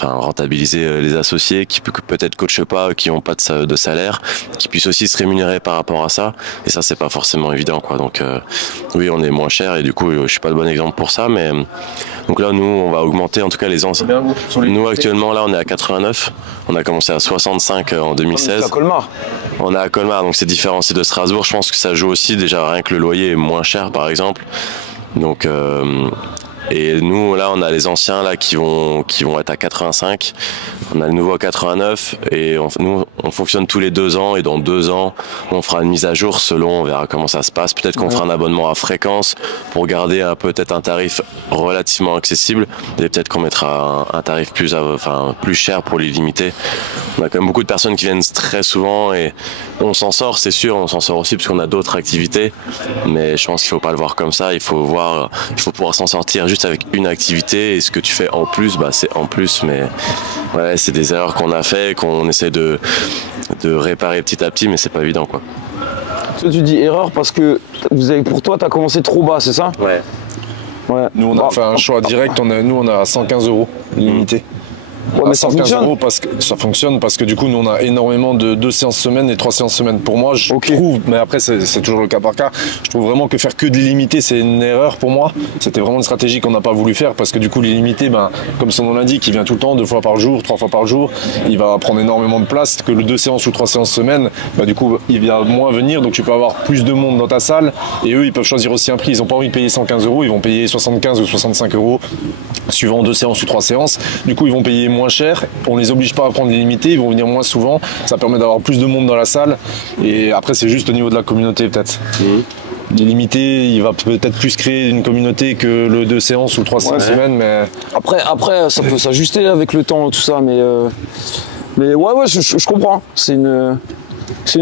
rentabiliser les associés qui peut-être coachent pas, qui n'ont pas de salaire, qui puissent aussi se rémunérer par rapport à ça, et ça c'est pas forcément évident, quoi. Donc oui, on est moins cher et du coup je suis pas le bon exemple pour ça, mais donc là nous on va augmenter en tout cas les anciens. Nous actuellement là on est à 89, on a commencé à 65 en 2016. À Colmar. On est à Colmar, donc c'est différencié de Strasbourg. Je pense que ça joue aussi, déjà rien que le loyer est moins cher par exemple. Donc et nous là on a les anciens là qui vont être à 85, on a le nouveau à 89 et nous on fonctionne tous les 2 ans, et dans 2 ans on fera une mise à jour selon, on verra comment ça se passe. Peut-être qu'on fera un abonnement à fréquence pour garder peut-être un tarif relativement accessible, et peut-être qu'on mettra un tarif plus cher pour l'illimité. On a quand même beaucoup de personnes qui viennent très souvent et on s'en sort, c'est sûr, on s'en sort aussi parce qu'on a d'autres activités, mais je pense qu'il faut pas le voir comme ça. Il faut pouvoir s'en sortir juste avec une activité, et ce que tu fais en plus, bah c'est en plus. Mais ouais, c'est des erreurs qu'on a fait, qu'on essaie de réparer petit à petit, mais c'est pas évident, quoi. Toi, tu dis erreur parce que pour toi, tu as commencé trop bas, c'est ça? Ouais. Nous on a fait un choix direct, on a 115 € limité. Ouais, mais ça 115 fonctionne. € parce que ça fonctionne, parce que du coup nous on a énormément de 2 séances semaine et 3 séances semaine. Pour moi je trouve, mais après c'est toujours le cas par cas, je trouve vraiment que faire que de l'illimité c'est une erreur pour moi. C'était vraiment une stratégie qu'on n'a pas voulu faire, parce que du coup l'illimité, comme son nom l'indique, il vient tout le temps, 2 fois par jour, 3 fois par jour, il va prendre énormément de place, que le 2 séances ou 3 séances semaine, du coup il vient moins venir, donc tu peux avoir plus de monde dans ta salle, et eux ils peuvent choisir aussi un prix. Ils n'ont pas envie de payer 115 €, ils vont payer 75 ou 65 € suivant 2 séances ou 3 séances. Du coup ils vont payer moins cher, on les oblige pas à prendre l'illimité, ils vont venir moins souvent, ça permet d'avoir plus de monde dans la salle, et après c'est juste au niveau de la communauté peut-être. L'illimité, il va peut-être plus créer une communauté que le 2 séances ou 3 semaines, mais... Après ça peut s'ajuster avec le temps, tout ça, mais ouais, je comprends, c'est une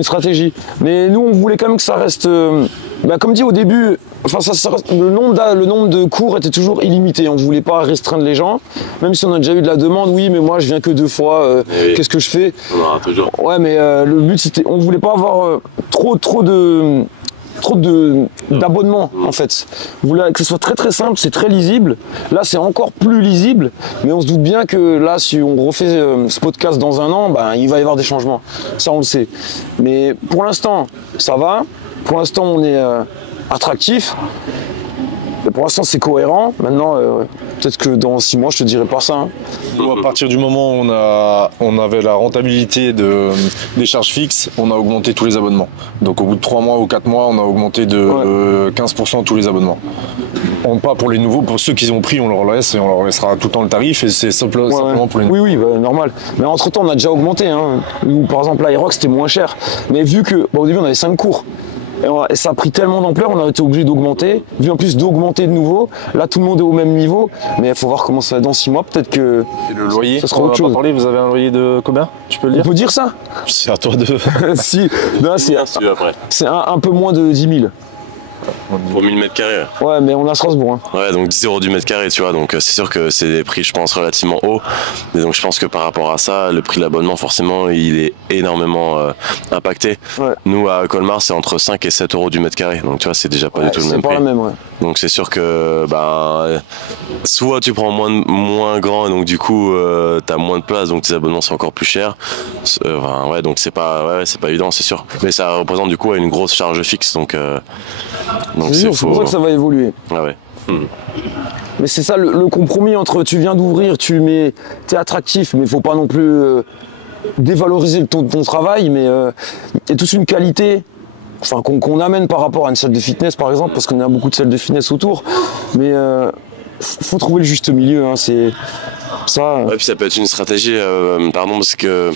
stratégie. Mais nous on voulait quand même que ça reste, comme dit au début, enfin le nombre de cours était toujours illimité, on ne voulait pas restreindre les gens, même si on a déjà eu de la demande, oui mais moi je viens que 2 fois, qu'est-ce que je fais? On toujours. Ouais, mais le but c'était, on ne voulait pas avoir trop d'abonnements en fait. On voulait que ce soit très très simple, c'est très lisible. Là c'est encore plus lisible, mais on se doute bien que là si on refait ce podcast dans 1 an, il va y avoir des changements. Ça on le sait. Mais pour l'instant ça va. Pour l'instant on est attractif. Mais pour l'instant c'est cohérent. Maintenant peut-être que dans 6 mois je te dirai pas ça. Hein. Nous, à partir du moment où on avait la rentabilité des charges fixes, on a augmenté tous les abonnements. Donc au bout de 3 mois ou 4 mois, on a augmenté de 15% tous les abonnements. Pas pour les nouveaux, pour ceux qui ont pris, on leur laisse et on leur laissera tout le temps le tarif et c'est simplement pour les nouveaux. Oui, bah, normal. Mais entre temps, on a déjà augmenté. Hein. Nous, par exemple, l'Aerox, c'était moins cher. Mais vu que, au début, on avait 5 cours. Et ça a pris tellement d'ampleur, on a été obligé d'augmenter. Vu en plus d'augmenter de nouveau, là tout le monde est au même niveau. Mais il faut voir comment ça va dans 6 mois, peut-être que. Et le loyer, ça sera autre chose. Vous avez un loyer de combien? Tu peux le dire? On peut dire ça? C'est à toi de. Si, non, c'est un peu moins de 10 000. Pour 1000 mètres carrés. Ouais, mais on a Strasbourg. Hein. Ouais, donc 10 € du mètre carré, tu vois. Donc c'est sûr que c'est des prix, je pense, relativement hauts. Et donc je pense que par rapport à ça, le prix de l'abonnement, forcément, il est énormément impacté. Ouais. Nous, à Colmar, c'est entre 5 et 7 € du mètre carré. Donc tu vois, c'est déjà pas du tout le même prix. C'est pas la même, ouais. Donc c'est sûr que soit tu prends moins grand et donc du coup t'as moins de place, donc tes abonnements sont encore plus chers. Ouais, donc c'est pas évident, c'est sûr. Mais ça représente du coup une grosse charge fixe, donc c'est pour ça que ça va évoluer. Ah ouais. Mais c'est ça le compromis entre tu viens d'ouvrir, t'es attractif, mais il faut pas non plus dévaloriser ton travail, mais il y a toute une qualité. Enfin, qu'on amène par rapport à une salle de fitness par exemple, parce qu'on a beaucoup de salles de fitness autour, mais faut trouver le juste milieu, hein, c'est ça. Ouais, puis ça peut être une stratégie, parce que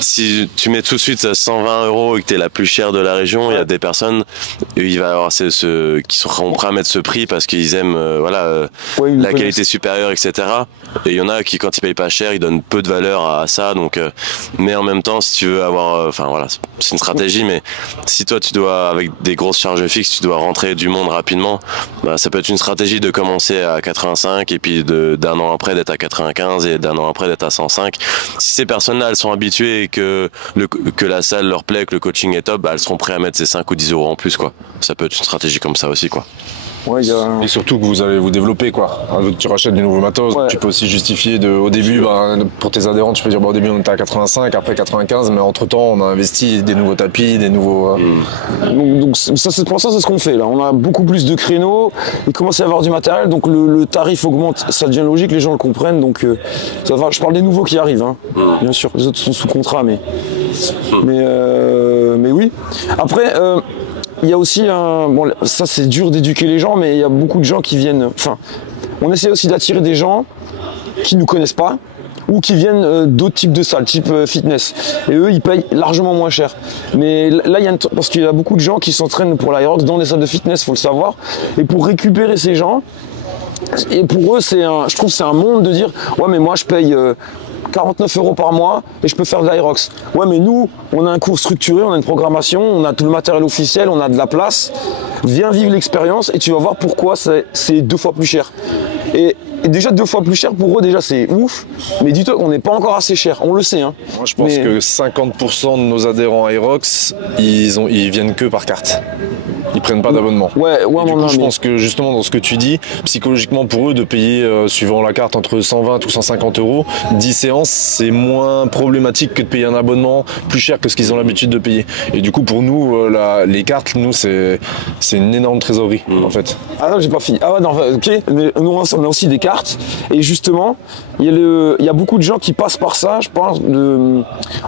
si tu mets tout de suite 120 € et que tu es la plus chère de la région, il y a des personnes, il va y avoir ceux qui seront prêts à mettre ce prix parce qu'ils aiment la qualité supérieure, etc. Et il y en a qui, quand ils payent pas cher, ils donnent peu de valeur à ça. Donc, mais en même temps, si tu veux avoir, c'est une stratégie, mais si toi tu dois, avec des grosses charges fixes, tu dois rentrer du monde rapidement, ça peut être une stratégie de commencer à 85 et puis d'un an après d'être à 95 et d'un an après d'être à 105. Si ces personnes-là, elles sont habituées et que la salle leur plaît, que le coaching est top, elles seront prêtes à mettre ces 5 ou 10 € en plus, quoi. Ça peut être une stratégie comme ça aussi, quoi. Ouais, Et surtout que vous allez vous développer, quoi. Tu rachètes du nouveau matos, tu peux aussi justifier au début, pour tes adhérents, tu peux dire au début on était à 85, après 95, mais entre temps on a investi des nouveaux tapis, des nouveaux. Donc ça, c'est pour ça, c'est ce qu'on fait là. On a beaucoup plus de créneaux, il commence à y avoir du matériel, donc le tarif augmente, ça devient logique, les gens le comprennent, donc ça va. Je parle des nouveaux qui arrivent, hein. Bien sûr, les autres sont sous contrat, mais oui. Après. Il y a aussi ça c'est dur d'éduquer les gens, mais il y a beaucoup de gens qui viennent. Enfin, on essaie aussi d'attirer des gens qui ne nous connaissent pas ou qui viennent d'autres types de salles, type fitness. Et eux, ils payent largement moins cher. Mais là, parce qu'il y a beaucoup de gens qui s'entraînent pour l'Aerox dans des salles de fitness, il faut le savoir. Et pour récupérer ces gens, et pour eux, je trouve que c'est un monde de dire ouais, mais moi je paye 49 € par mois et je peux faire de l'Aerox. Ouais, mais nous, on a un cours structuré, on a une programmation, on a tout le matériel officiel, on a de la place. Viens vivre l'expérience et tu vas voir pourquoi c'est 2 fois plus cher. Et déjà 2 fois plus cher pour eux, déjà c'est ouf, mais dis-toi qu'on n'est pas encore assez cher, on le sait. Hein. Moi je pense que 50% de nos adhérents Aerox, ils viennent que par carte. Ils prennent pas d'abonnement. Je pense que justement dans ce que tu dis, psychologiquement pour eux de payer suivant la carte entre 120 ou 150 €, 10 séances, c'est moins problématique que de payer un abonnement plus cher que ce qu'ils ont l'habitude de payer. Et du coup pour nous, les cartes, nous c'est une énorme trésorerie en fait. Ah non, j'ai pas fini. Ah ouais, non, ok. Mais nous on a aussi des cartes et justement il y a beaucoup de gens qui passent par ça, je pense.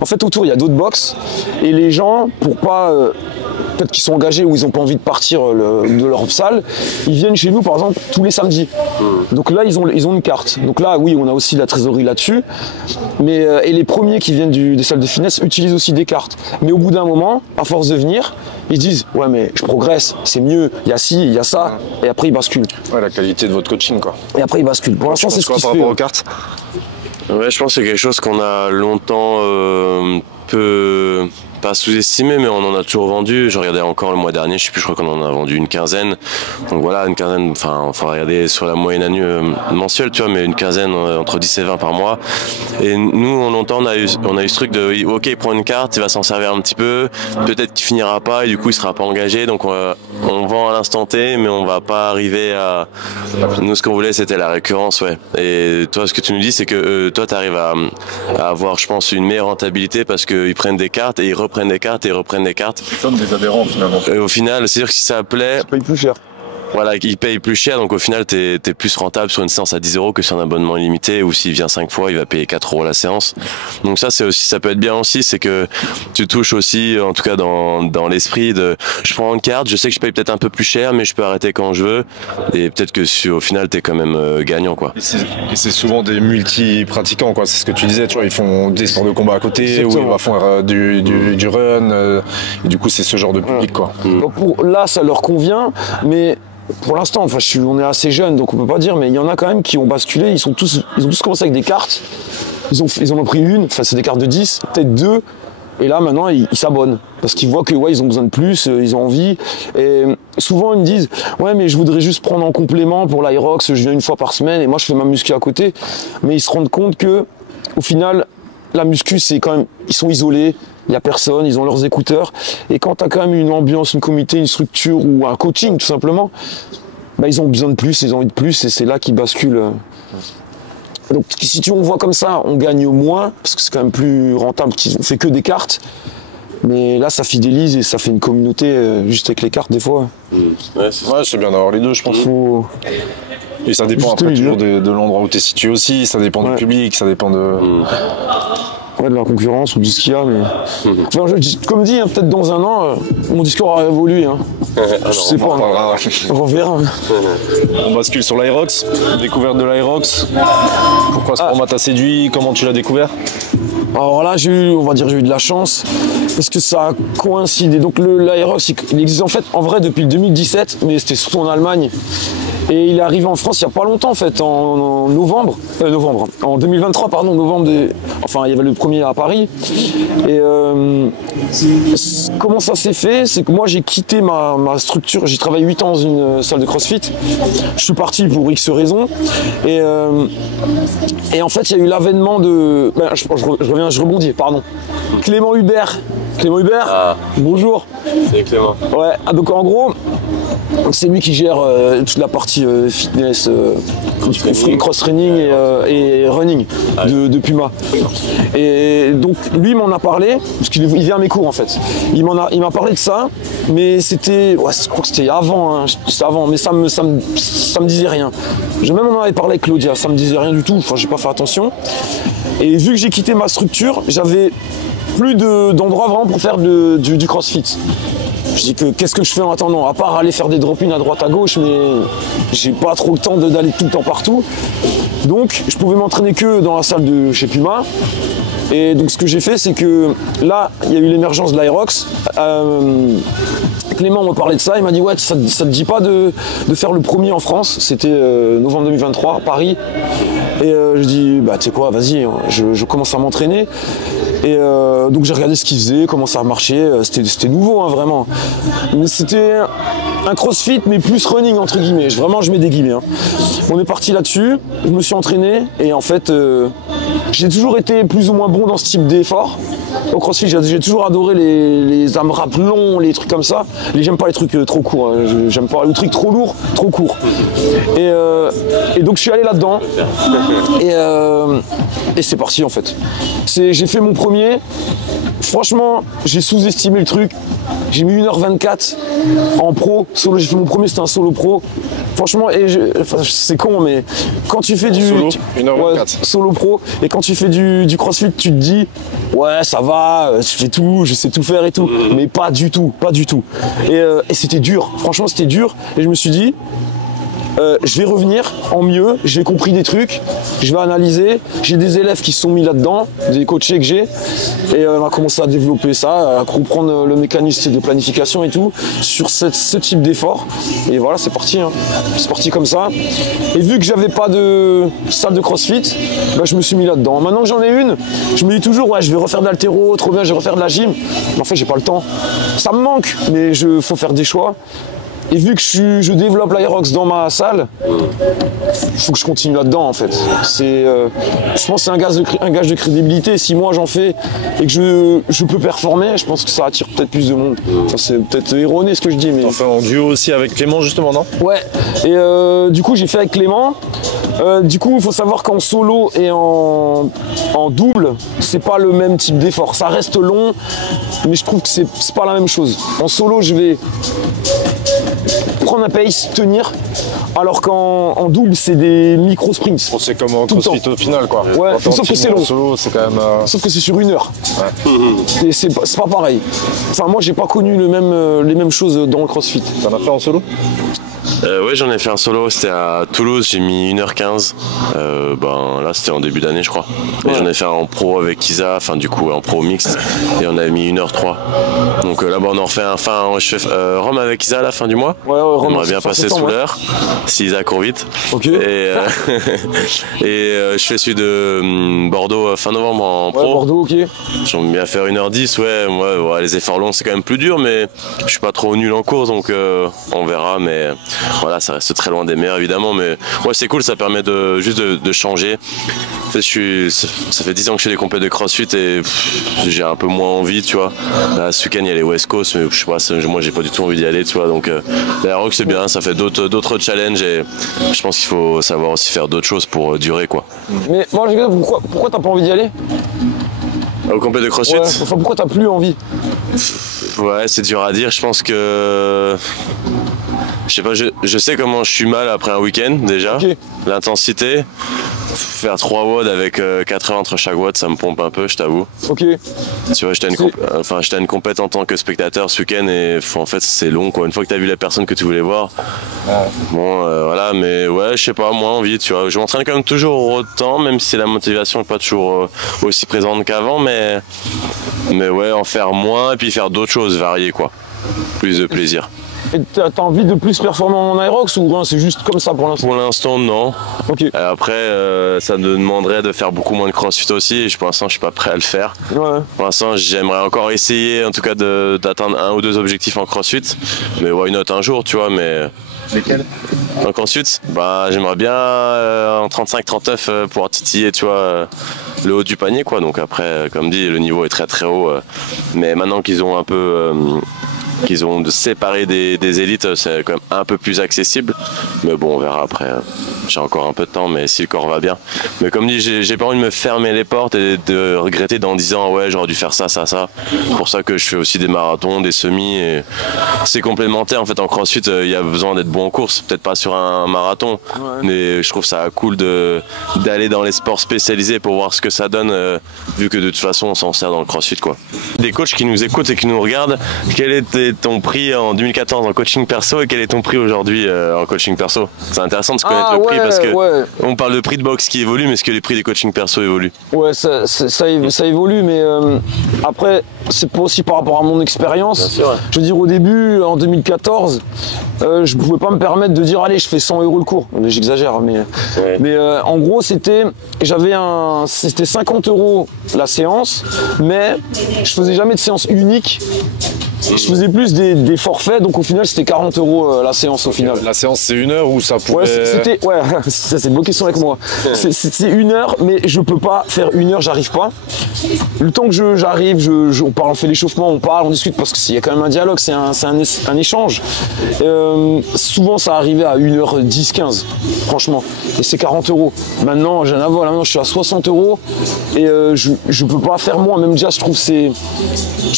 En fait autour il y a d'autres box et les gens pour pas peut-être qu'ils sont engagés ou ils n'ont pas envie de partir de leur salle, ils viennent chez nous par exemple tous les samedis. Donc là ils ont une carte. Donc là oui on a aussi de la trésorerie là-dessus. Mais et les premiers qui viennent des salles de fitness utilisent aussi des cartes. Mais au bout d'un moment, à force de venir, ils disent ouais mais je progresse, c'est mieux, il y a ci, il y a ça, et après ils basculent. Ouais, la qualité de votre coaching quoi. Et après ils basculent. Pour l'instant c'est ce qui se fait. Par rapport aux cartes. Ouais, je pense que c'est quelque chose qu'on a longtemps peu pas sous-estimé, mais on en a toujours vendu. Je regardais encore le mois dernier, je crois qu'on en a vendu une quinzaine. Donc voilà, une quinzaine, enfin, il faut regarder sur la moyenne annuelle mensuelle, tu vois, mais une quinzaine entre 10 et 20 par mois. Et nous, longtemps, on a eu ce truc de, ok, il prend une carte, il va s'en servir un petit peu, peut-être qu'il finira pas et du coup, il sera pas engagé. Donc on vend à l'instant T, mais on va pas arriver à... Nous, ce qu'on voulait, c'était la récurrence, ouais. Et toi, ce que tu nous dis, c'est que toi, tu arrives à avoir, je pense, une meilleure rentabilité parce qu'ils prennent des cartes et ils reprennent des cartes et ils reprennent des cartes. Comme des adhérents finalement. Et au final, c'est-à-dire que si ça plaît... Ça paye plus cher. Voilà, il paye plus cher, donc au final, t'es plus rentable sur une séance à 10 € que sur un abonnement illimité, ou s'il vient 5 fois, il va payer 4 € la séance. Donc ça, ça peut être bien aussi, c'est que tu touches aussi, en tout cas dans l'esprit de, je prends une carte, je sais que je paye peut-être un peu plus cher, mais je peux arrêter quand je veux, et peut-être que au final, t'es quand même gagnant, quoi. Et c'est souvent des multi-pratiquants, quoi. C'est ce que tu disais, tu vois, ils font des sports de combat à côté, Exactement. ou ils vont faire du run, et du coup, c'est ce genre de public, quoi. Donc là, ça leur convient, mais pour l'instant, enfin, on est assez jeunes, donc on peut pas dire, mais il y en a quand même qui ont basculé. Ils ont tous commencé avec des cartes. Ils en ont pris une, enfin, c'est des cartes de 10, peut-être 2. Et là, maintenant, ils s'abonnent. Parce qu'ils voient que, ouais, ils ont besoin de plus, ils ont envie. Et souvent, ils me disent, ouais, mais je voudrais juste prendre en complément pour l'Aerox, je viens une fois par semaine et moi, je fais ma muscu à côté. Mais ils se rendent compte que, au final, la muscu, c'est quand même, ils sont isolés. Il n'y a personne, ils ont leurs écouteurs. Et quand tu as quand même une ambiance, une communauté, une structure ou un coaching, tout simplement, bah, ils ont besoin de plus, ils ont envie de plus, et c'est là qu'ils basculent. Donc si on voit comme ça, on gagne moins, parce que c'est quand même plus rentable, on fait que des cartes. Mais là, ça fidélise et ça fait une communauté juste avec les cartes, des fois. Ouais, c'est bien d'avoir les deux, je pense. Et ça dépend Juste après milieu. toujours de l'endroit où tu es situé aussi, ça dépend du public, ça dépend de... Ouais, de la concurrence ou de ce qu'il y a, mais... Enfin, comme dit, hein, peut-être dans un an, mon discours aura évolué. Hein. Je sais pas, on verra. On bascule sur l'Aerox, découverte de l'Aerox. Pourquoi ce format t'a séduit? Comment tu l'as découvert? Alors là, j'ai eu de la chance, parce que ça a coïncidé. Donc l'Aerox, il existe en vrai depuis le 2017, mais c'était surtout en Allemagne. Et il est arrivé en France il n'y a pas longtemps, en fait, en en 2023, pardon, enfin, il y avait le premier à Paris. Et comment ça s'est fait? C'est que moi, j'ai quitté ma structure, j'ai travaillé 8 ans dans une salle de CrossFit. Je suis parti pour X raisons. Et en fait, il y a eu l'avènement de... Ben, je rebondis, pardon. Clément Hubert, bonjour. C'est Clément. Ouais, donc en gros, c'est lui qui gère toute la partie fitness, cross-training et running de Puma. Et donc lui m'en a parlé, parce qu'il vient à mes cours en fait. Il m'a parlé de ça, mais c'était, ouais, je crois que c'était avant, hein, mais ça me disait rien. Même on en avait parlé avec Claudia, ça me disait rien du tout, enfin j'ai pas fait attention. Et vu que j'ai quitté ma structure, j'avais plus d'endroits vraiment pour faire du crossfit. Je dis que qu'est-ce que je fais en attendant, à part aller faire des drop-in à droite à gauche, mais j'ai pas trop le temps d'aller tout le temps partout. Donc je pouvais m'entraîner que dans la salle de chez Puma. Et donc ce que j'ai fait, c'est que là, il y a eu l'émergence de l'Aerox. Clément m'a parlé de ça, il m'a dit ouais, ça te dit pas de faire le premier en France, c'était novembre 2023 à Paris. Et je dis bah tu sais quoi, vas-y, je commence à m'entraîner. Et donc j'ai regardé ce qu'il faisait, comment ça marchait, c'était nouveau hein, vraiment. Mais c'était un crossfit mais plus running entre guillemets, vraiment je mets des guillemets. Hein. On est parti là-dessus, je me suis entraîné et en fait j'ai toujours été plus ou moins bon dans ce type d'effort. Au crossfit j'ai toujours adoré les AMRAP longs, les trucs comme ça. J'aime pas les trucs trop courts, hein. J'aime pas les trucs trop lourds, trop courts. Et donc je suis allé là-dedans et c'est parti en fait. J'ai fait mon premier, franchement j'ai sous-estimé le truc, j'ai mis 1h24 en pro, solo, j'ai fait mon premier, c'était un solo pro. Franchement, c'est con, mais quand tu fais du solo, 1h24. Ouais, solo pro, et quand tu fais du crossfit, tu te dis ouais ça va, je fais tout, je sais tout faire et tout, mais pas du tout. Et c'était dur, franchement c'était dur, et je me suis dit je vais revenir en mieux, j'ai compris des trucs, je vais analyser, j'ai des élèves qui se sont mis là-dedans, des coachés que j'ai, et on va commencer à développer ça, à comprendre le mécanisme de planification et tout, sur ce type d'effort. Et voilà, c'est parti, hein. C'est parti comme ça. Et vu que j'avais pas de salle de CrossFit, bah, je me suis mis là-dedans. Maintenant que j'en ai une, je me dis toujours, ouais, je vais refaire de l'haltéro, trop bien, je vais refaire de la gym. Mais en fait, j'ai pas le temps. Ça me manque, mais faut faire des choix. Et vu que je développe l'Aerox dans ma salle, il faut que je continue là-dedans en fait. Je pense que c'est un gage de crédibilité. Si moi j'en fais et que je peux performer, je pense que ça attire peut-être plus de monde. Enfin, c'est peut-être erroné ce que je dis. Mais... T'en fais en duo aussi avec Clément justement, non? Ouais, et du coup j'ai fait avec Clément. Du coup il faut savoir qu'en solo et en double, c'est pas le même type d'effort. Ça reste long, mais je trouve que c'est pas la même chose. En solo je vais prendre un pace, tenir, alors qu'en double, c'est des micro-sprints. Bon, c'est comme en CrossFit au final, quoi. Ouais, quand sauf que c'est long. Solo, c'est quand même. Sauf que c'est sur 1 heure. Ouais. Et c'est pas pareil. Enfin, moi, j'ai pas connu les mêmes choses dans le CrossFit. T'en as fait en solo? Ouais, j'en ai fait un solo, c'était à Toulouse, j'ai mis 1h15. Là, c'était en début d'année, je crois. Et j'en ai fait un en pro avec Isa, enfin, du coup, en pro mixte, et on a mis 1h03. Donc là-bas, on en refait un. Enfin, je fais Rome avec Isa à la fin du mois. Ouais, Rome, on aimerait bien passer sous l'heure, si Isa court vite. Ok. Et je fais celui de Bordeaux fin novembre en pro. Ouais, Bordeaux, ok. J'aime bien faire 1h10, ouais, les efforts longs, c'est quand même plus dur, mais je suis pas trop nul en course, donc on verra, mais. Voilà, ça reste très loin des meilleurs évidemment, mais ouais, c'est cool, ça permet juste de changer. En fait, ça fait 10 ans que je fais des compètes de CrossFit et j'ai un peu moins envie, tu vois. Là, ce week-end, il y a les West Coast, mais je sais pas, moi j'ai pas du tout envie d'y aller, tu vois. Donc l'aéroc c'est bien, ça fait d'autres challenges et je pense qu'il faut savoir aussi faire d'autres choses pour durer, quoi. Mais moi, pourquoi t'as pas envie d'y aller? Aux compètes de CrossFit? Ouais, enfin, pourquoi t'as plus envie? Ouais, c'est dur à dire, je pense que. Je sais pas, je sais comment je suis mal après un week-end déjà. Okay. L'intensité, faire 3 WOD avec 4 heures entre chaque WOD, ça me pompe un peu, je t'avoue. Ok. Tu vois, j'étais à une compète en tant que spectateur ce week-end et en fait c'est long, quoi. Une fois que t'as vu la personne que tu voulais voir, bon voilà, mais ouais, je sais pas, moins envie, tu vois. Je m'entraîne quand même toujours autant, même si la motivation n'est pas toujours aussi présente qu'avant, mais ouais, en faire moins et puis faire d'autres choses variées, quoi. Plus de plaisir. Et t'as envie de plus performer en aérox ou c'est juste comme ça pour l'instant? Pour l'instant, non. Ok. Après, ça me demanderait de faire beaucoup moins de CrossFit aussi et pour l'instant, je suis pas prêt à le faire. Ouais. Pour l'instant, j'aimerais encore essayer, en tout cas, d'atteindre 1 ou 2 objectifs en CrossFit. Mais why not un jour, tu vois, mais... Lesquels? En CrossFit, j'aimerais bien en 35-39 pouvoir titiller, tu vois, le haut du panier, quoi. Donc après, comme dit, le niveau est très très haut. Mais maintenant qu'ils ont un peu... qu'ils ont séparé des élites, c'est quand même un peu plus accessible. Mais bon, on verra après. J'ai encore un peu de temps, mais si le corps va bien. Mais comme dit, j'ai pas envie de me fermer les portes et de regretter dans 10 ans, ouais, j'aurais dû faire ça, ça, ça. C'est pour ça que je fais aussi des marathons, des semis. Et c'est complémentaire. En fait, en CrossFit, il y a besoin d'être bon en course. Peut-être pas sur un marathon, mais je trouve ça cool d'aller dans les sports spécialisés pour voir ce que ça donne, vu que de toute façon, on s'en sert dans le CrossFit, quoi. Des coachs qui nous écoutent et qui nous regardent, quel était ton prix en 2014 en coaching perso et quel est ton prix aujourd'hui en coaching perso? C'est intéressant de se connaître le prix parce que on parle de prix de boxe qui évolue, mais est-ce que les prix des coaching perso évoluent? Ouais, ça évolue, mais après, c'est pas aussi par rapport à mon expérience. Je veux dire, au début, en 2014, je pouvais pas me permettre de dire allez, je fais 100 € le cours. J'exagère, mais en gros, c'était 50 € la séance, mais je faisais jamais de séance unique. Je faisais plus des forfaits, donc au final c'était 40 € la séance au final. La séance c'est 1 heure ou ça pourrait... Ça c'est une bonne question avec moi. C'est 1 heure, mais je peux pas faire 1 heure, j'arrive pas. Le temps que j'arrive, on parle, on fait l'échauffement, on parle, on discute parce qu'il y a quand même un dialogue, c'est un échange. Souvent ça arrivait à 1h10, 15, franchement, et c'est 40 €. Maintenant, j'en avais, maintenant je suis à 60 € et je peux pas faire moins, même déjà je trouve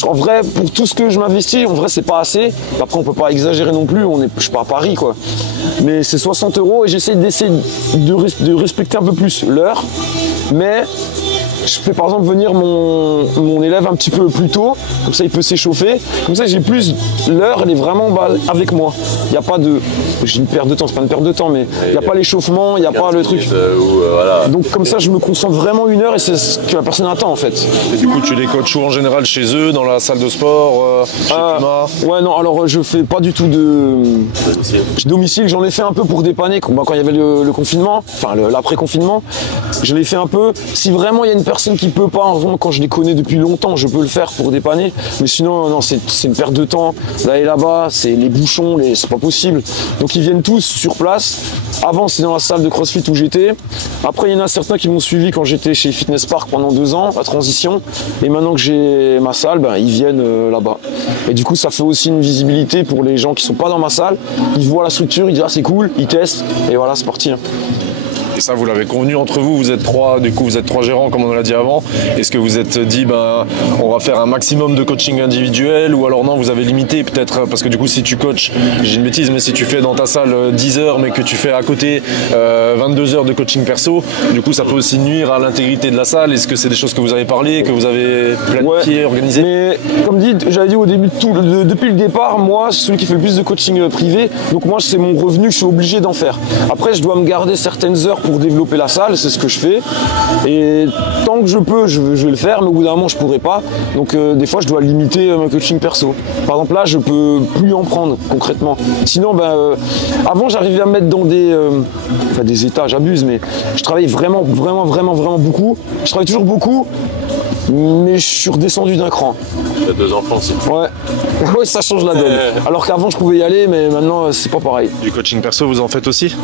en vrai, pour tout ce que je m'investis, en vrai c'est pas assez. Après on peut pas exagérer non plus, je suis pas à Paris, quoi. Mais c'est 60 € et j'essaie de respecter un peu plus l'heure. Mais je fais par exemple venir mon élève un petit peu plus tôt, comme ça il peut s'échauffer, comme ça j'ai plus, l'heure elle est vraiment avec moi. Il n'y a pas de, j'ai une perte de temps, c'est pas une perte de temps, mais il n'y a pas l'échauffement, il n'y a pas le truc. Donc comme ça je me concentre vraiment 1 heure et c'est ce que la personne attend en fait. Et du coup tu les coaches où en général chez eux, dans la salle de sport, chez Puma? Ouais non, alors je fais pas du tout de domicile, j'en ai fait un peu pour dépanner quand il y avait le confinement, enfin l'après-confinement, je l'ai fait un peu. Si vraiment il y a une personne qui peut pas, quand je les connais depuis longtemps, je peux le faire pour dépanner, mais sinon non, c'est une perte de temps d'aller là-bas, c'est les bouchons, c'est pas possible. Donc ils viennent tous sur place. Avant c'était dans la salle de CrossFit où j'étais, après il y en a certains qui m'ont suivi quand j'étais chez Fitness Park pendant 2 ans, la transition, et maintenant que j'ai ma salle, ils viennent là-bas. Et du coup ça fait aussi une visibilité pour les gens qui sont pas dans ma salle, ils voient la structure, ils disent ah c'est cool, ils testent, et voilà c'est parti. Et ça, vous l'avez convenu entre vous, vous êtes trois, du coup vous êtes trois gérants comme on l'a dit avant. Est-ce que vous êtes dit, on va faire un maximum de coaching individuel, ou alors non, vous avez limité peut-être, parce que du coup si tu coaches, j'ai une bêtise, mais si tu fais dans ta salle 10 heures, mais que tu fais à côté 22 heures de coaching perso, du coup ça peut aussi nuire à l'intégrité de la salle. Est-ce que c'est des choses que vous avez parlé, que vous avez planifié, organisé? Mais comme dit, j'avais dit au début, depuis le départ, moi, c'est celui qui fait le plus de coaching privé, donc moi c'est mon revenu, je suis obligé d'en faire. Après, je dois me garder certaines heures pour développer la salle, c'est ce que je fais. Et tant que je peux, je vais le faire, mais au bout d'un moment, je pourrai pas. Donc des fois, je dois limiter mon coaching perso. Par exemple, là, je peux plus en prendre concrètement. Sinon, avant, j'arrivais à me mettre dans des états, j'abuse, mais je travaillais vraiment beaucoup. Je travaille toujours beaucoup, mais je suis redescendu d'un cran. Tu as 2 enfants aussi. Ouais. Ouais, ça change la donne. Alors qu'avant, je pouvais y aller, mais maintenant, c'est pas pareil. Du coaching perso, vous en faites aussi?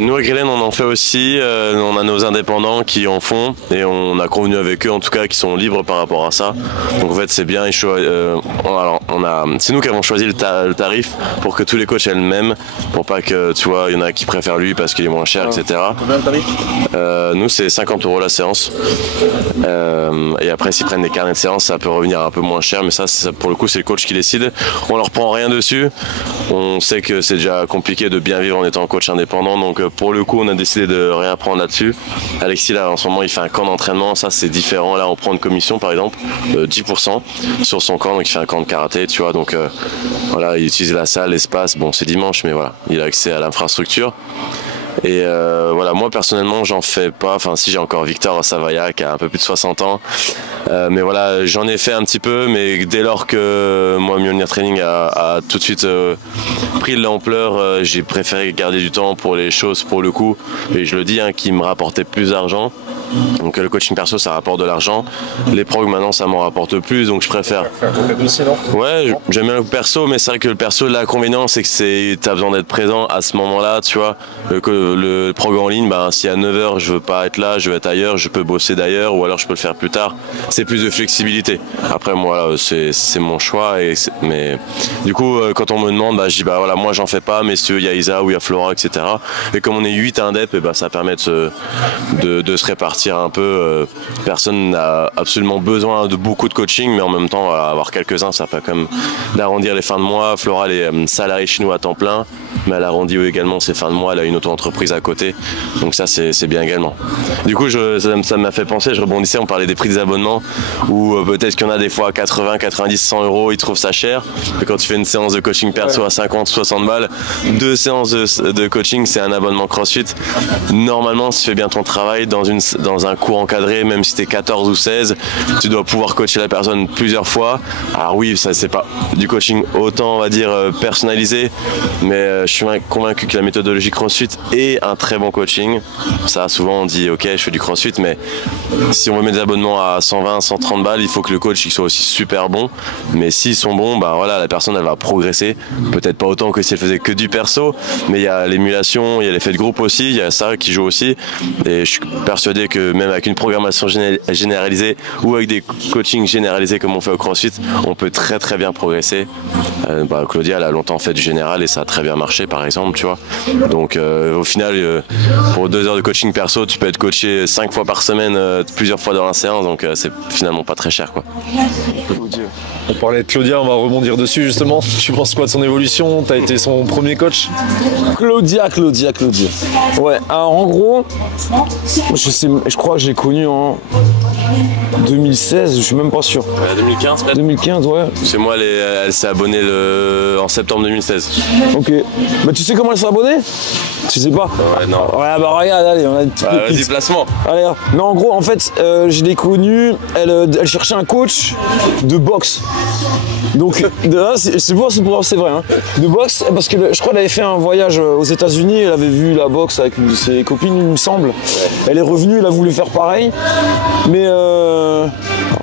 Nous à Grillen, on en fait aussi. On a nos indépendants qui en font et on a convenu avec eux, en tout cas, qui sont libres par rapport à ça. Donc en fait, c'est bien. C'est nous qui avons choisi le tarif pour que tous les coachs aient le même, pour pas que tu vois, il y en a qui préfèrent lui parce qu'il est moins cher, etc. Combien le tarif? Nous, c'est 50 € la séance. Et après, s'ils prennent des carnets de séance, ça peut revenir un peu moins cher, mais ça pour le coup, c'est le coach qui décide. On leur prend rien dessus. On sait que c'est déjà compliqué de bien vivre en étant coach indépendant, donc pour le coup, on a décidé de rien prendre là-dessus. Alexis, là, en ce moment, il fait un camp d'entraînement, ça c'est différent. Là, on prend une commission, par exemple, 10% sur son camp, donc il fait un camp de karaté, tu vois. Donc voilà, il utilise la salle, l'espace. Bon, c'est dimanche, mais voilà, il a accès à l'infrastructure. Et voilà, moi personnellement j'en fais pas, enfin si, j'ai encore Victor Savaya qui a un peu plus de 60 ans, mais voilà, j'en ai fait un petit peu, mais dès lors que moi Mjolnir Training a tout de suite pris de l'ampleur, j'ai préféré garder du temps pour les choses pour le coup, et je le dis, qui me rapportaient plus d'argent. Donc le coaching perso, ça rapporte de l'argent. Les progs maintenant, ça m'en rapporte plus, donc je préfère. Ouais, j'aime bien le perso, mais c'est vrai que le perso, l'inconvénient, c'est que t'as besoin d'être présent à ce moment-là, tu vois. Le prog en ligne, si à 9h je veux pas être là, je veux être ailleurs, je peux bosser d'ailleurs, ou alors je peux le faire plus tard. C'est plus de flexibilité. Après moi, c'est mon choix, mais du coup, quand on me demande, je dis voilà, moi j'en fais pas, mais si tu veux, il y a Isa ou il y a Flora, etc. Et comme on est 8 indep, ça permet de se répartir un peu. Personne n'a absolument besoin de beaucoup de coaching, mais en même temps, avoir quelques-uns, ça permet quand même d'arrondir les fins de mois. Flora, elle est salariée chez nous à temps plein, mais elle arrondit également ses fins de mois. Elle a une auto-entreprise à côté, donc ça c'est bien également. Du coup, ça m'a fait penser, je rebondissais, on parlait des prix des abonnements, où peut-être qu'il y en a des fois à 80, 90, 100 €, ils trouvent ça cher, mais quand tu fais une séance de coaching perso à 50, 60 balles, 2 séances de coaching, c'est un abonnement CrossFit. Normalement, si tu fais bien ton travail dans un cours encadré, même si tu es 14 ou 16, tu dois pouvoir coacher la personne plusieurs fois. Alors oui, ça c'est pas du coaching autant, on va dire, personnalisé, mais je suis convaincu que la méthodologie CrossFit est un très bon coaching. Ça, souvent on dit ok, je fais du CrossFit, mais si on veut mettre des abonnements à 120, 130 balles, il faut que le coach il soit aussi super bon. Mais s'ils sont bons, voilà, la personne elle va progresser. Peut-être pas autant que si elle faisait que du perso, mais il y a l'émulation, il y a l'effet de groupe aussi, il y a ça qui joue aussi. Et je suis persuadé que même avec une programmation généralisée ou avec des coachings généralisés comme on fait au CrossFit, on peut très très bien progresser. Claudia, elle a longtemps fait du général et ça a très bien marché, par exemple, tu vois. Donc au final, pour 2 heures de coaching perso, tu peux être coaché 5 fois par semaine, plusieurs fois dans la séance, donc c'est finalement pas très cher, quoi. On parlait de Claudia, on va rebondir dessus justement. Tu penses quoi de son évolution? Tu as été son premier coach? Claudia. Ouais, alors en gros, je crois que j'ai connu en 2016, je suis même pas sûr. 2015 peut-être. 2015, ouais. C'est moi, elle s'est abonnée en septembre 2016. Ok. Tu sais comment elle s'est abonnée? Tu sais pas? Ouais, non. Ouais, regarde, allez, on a un petit peu vas-y, placement. Allez, non, en gros, en fait, je l'ai connue, elle cherchait un coach de boxe. Donc, c'est vrai, hein. De boxe, parce que je crois qu'elle avait fait un voyage aux États-Unis, elle avait vu la boxe avec une de ses copines, il me semble. Elle est revenue, elle a voulu faire pareil, mais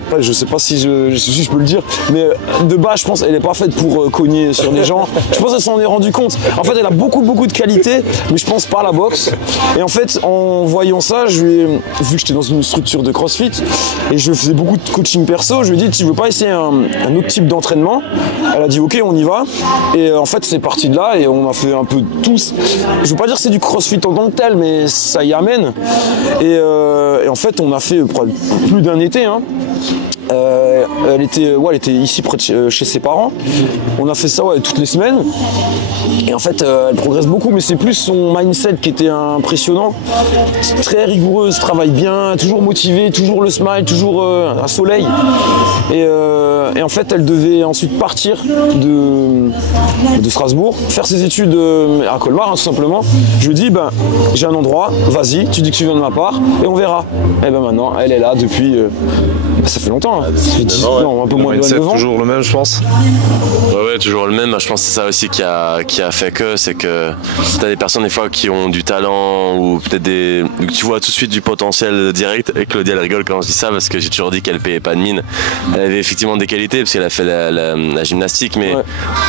Après, je sais pas si je peux le dire, mais de base, je pense qu'elle n'est pas faite pour cogner sur les gens. Je pense qu'elle s'en est rendu compte. En fait, elle a beaucoup de qualités, mais je pense pas à la boxe. Et en fait, en voyant ça, vu que j'étais dans une structure de CrossFit et je faisais beaucoup de coaching perso, je lui ai dit, tu veux pas essayer un autre type d'entraînement? Elle a dit, ok, on y va. Et en fait, c'est parti de là et on a fait un peu tous. Je veux pas dire que c'est du CrossFit en tant que tel, mais ça y amène. Et en fait, on a fait plus d'un été. Hein. Elle était ici près de chez ses parents. On a fait ça toutes les semaines. Et en fait, elle progresse beaucoup, mais c'est plus son mindset qui était impressionnant. Très rigoureuse, travaille bien, toujours motivée, toujours le smile, toujours un soleil. Et en fait, elle devait ensuite partir de Strasbourg, faire ses études à Colmar, tout simplement. Je lui dis, j'ai un endroit, vas-y, tu dis que tu viens de ma part, et on verra. Et maintenant, elle est là depuis... ça fait longtemps, hein. Ça fait 10 ans, un peu moins de 9 ans. Toujours le même, je pense. Ouais, toujours le même. Je pense que c'est ça aussi qui a fait c'est que t'as des personnes des fois qui ont du talent ou peut-être tu vois tout de suite du potentiel direct. Et Claudia, elle rigole quand je dis ça parce que j'ai toujours dit qu'elle payait pas de mine. Elle avait effectivement des qualités parce qu'elle a fait la gymnastique, mais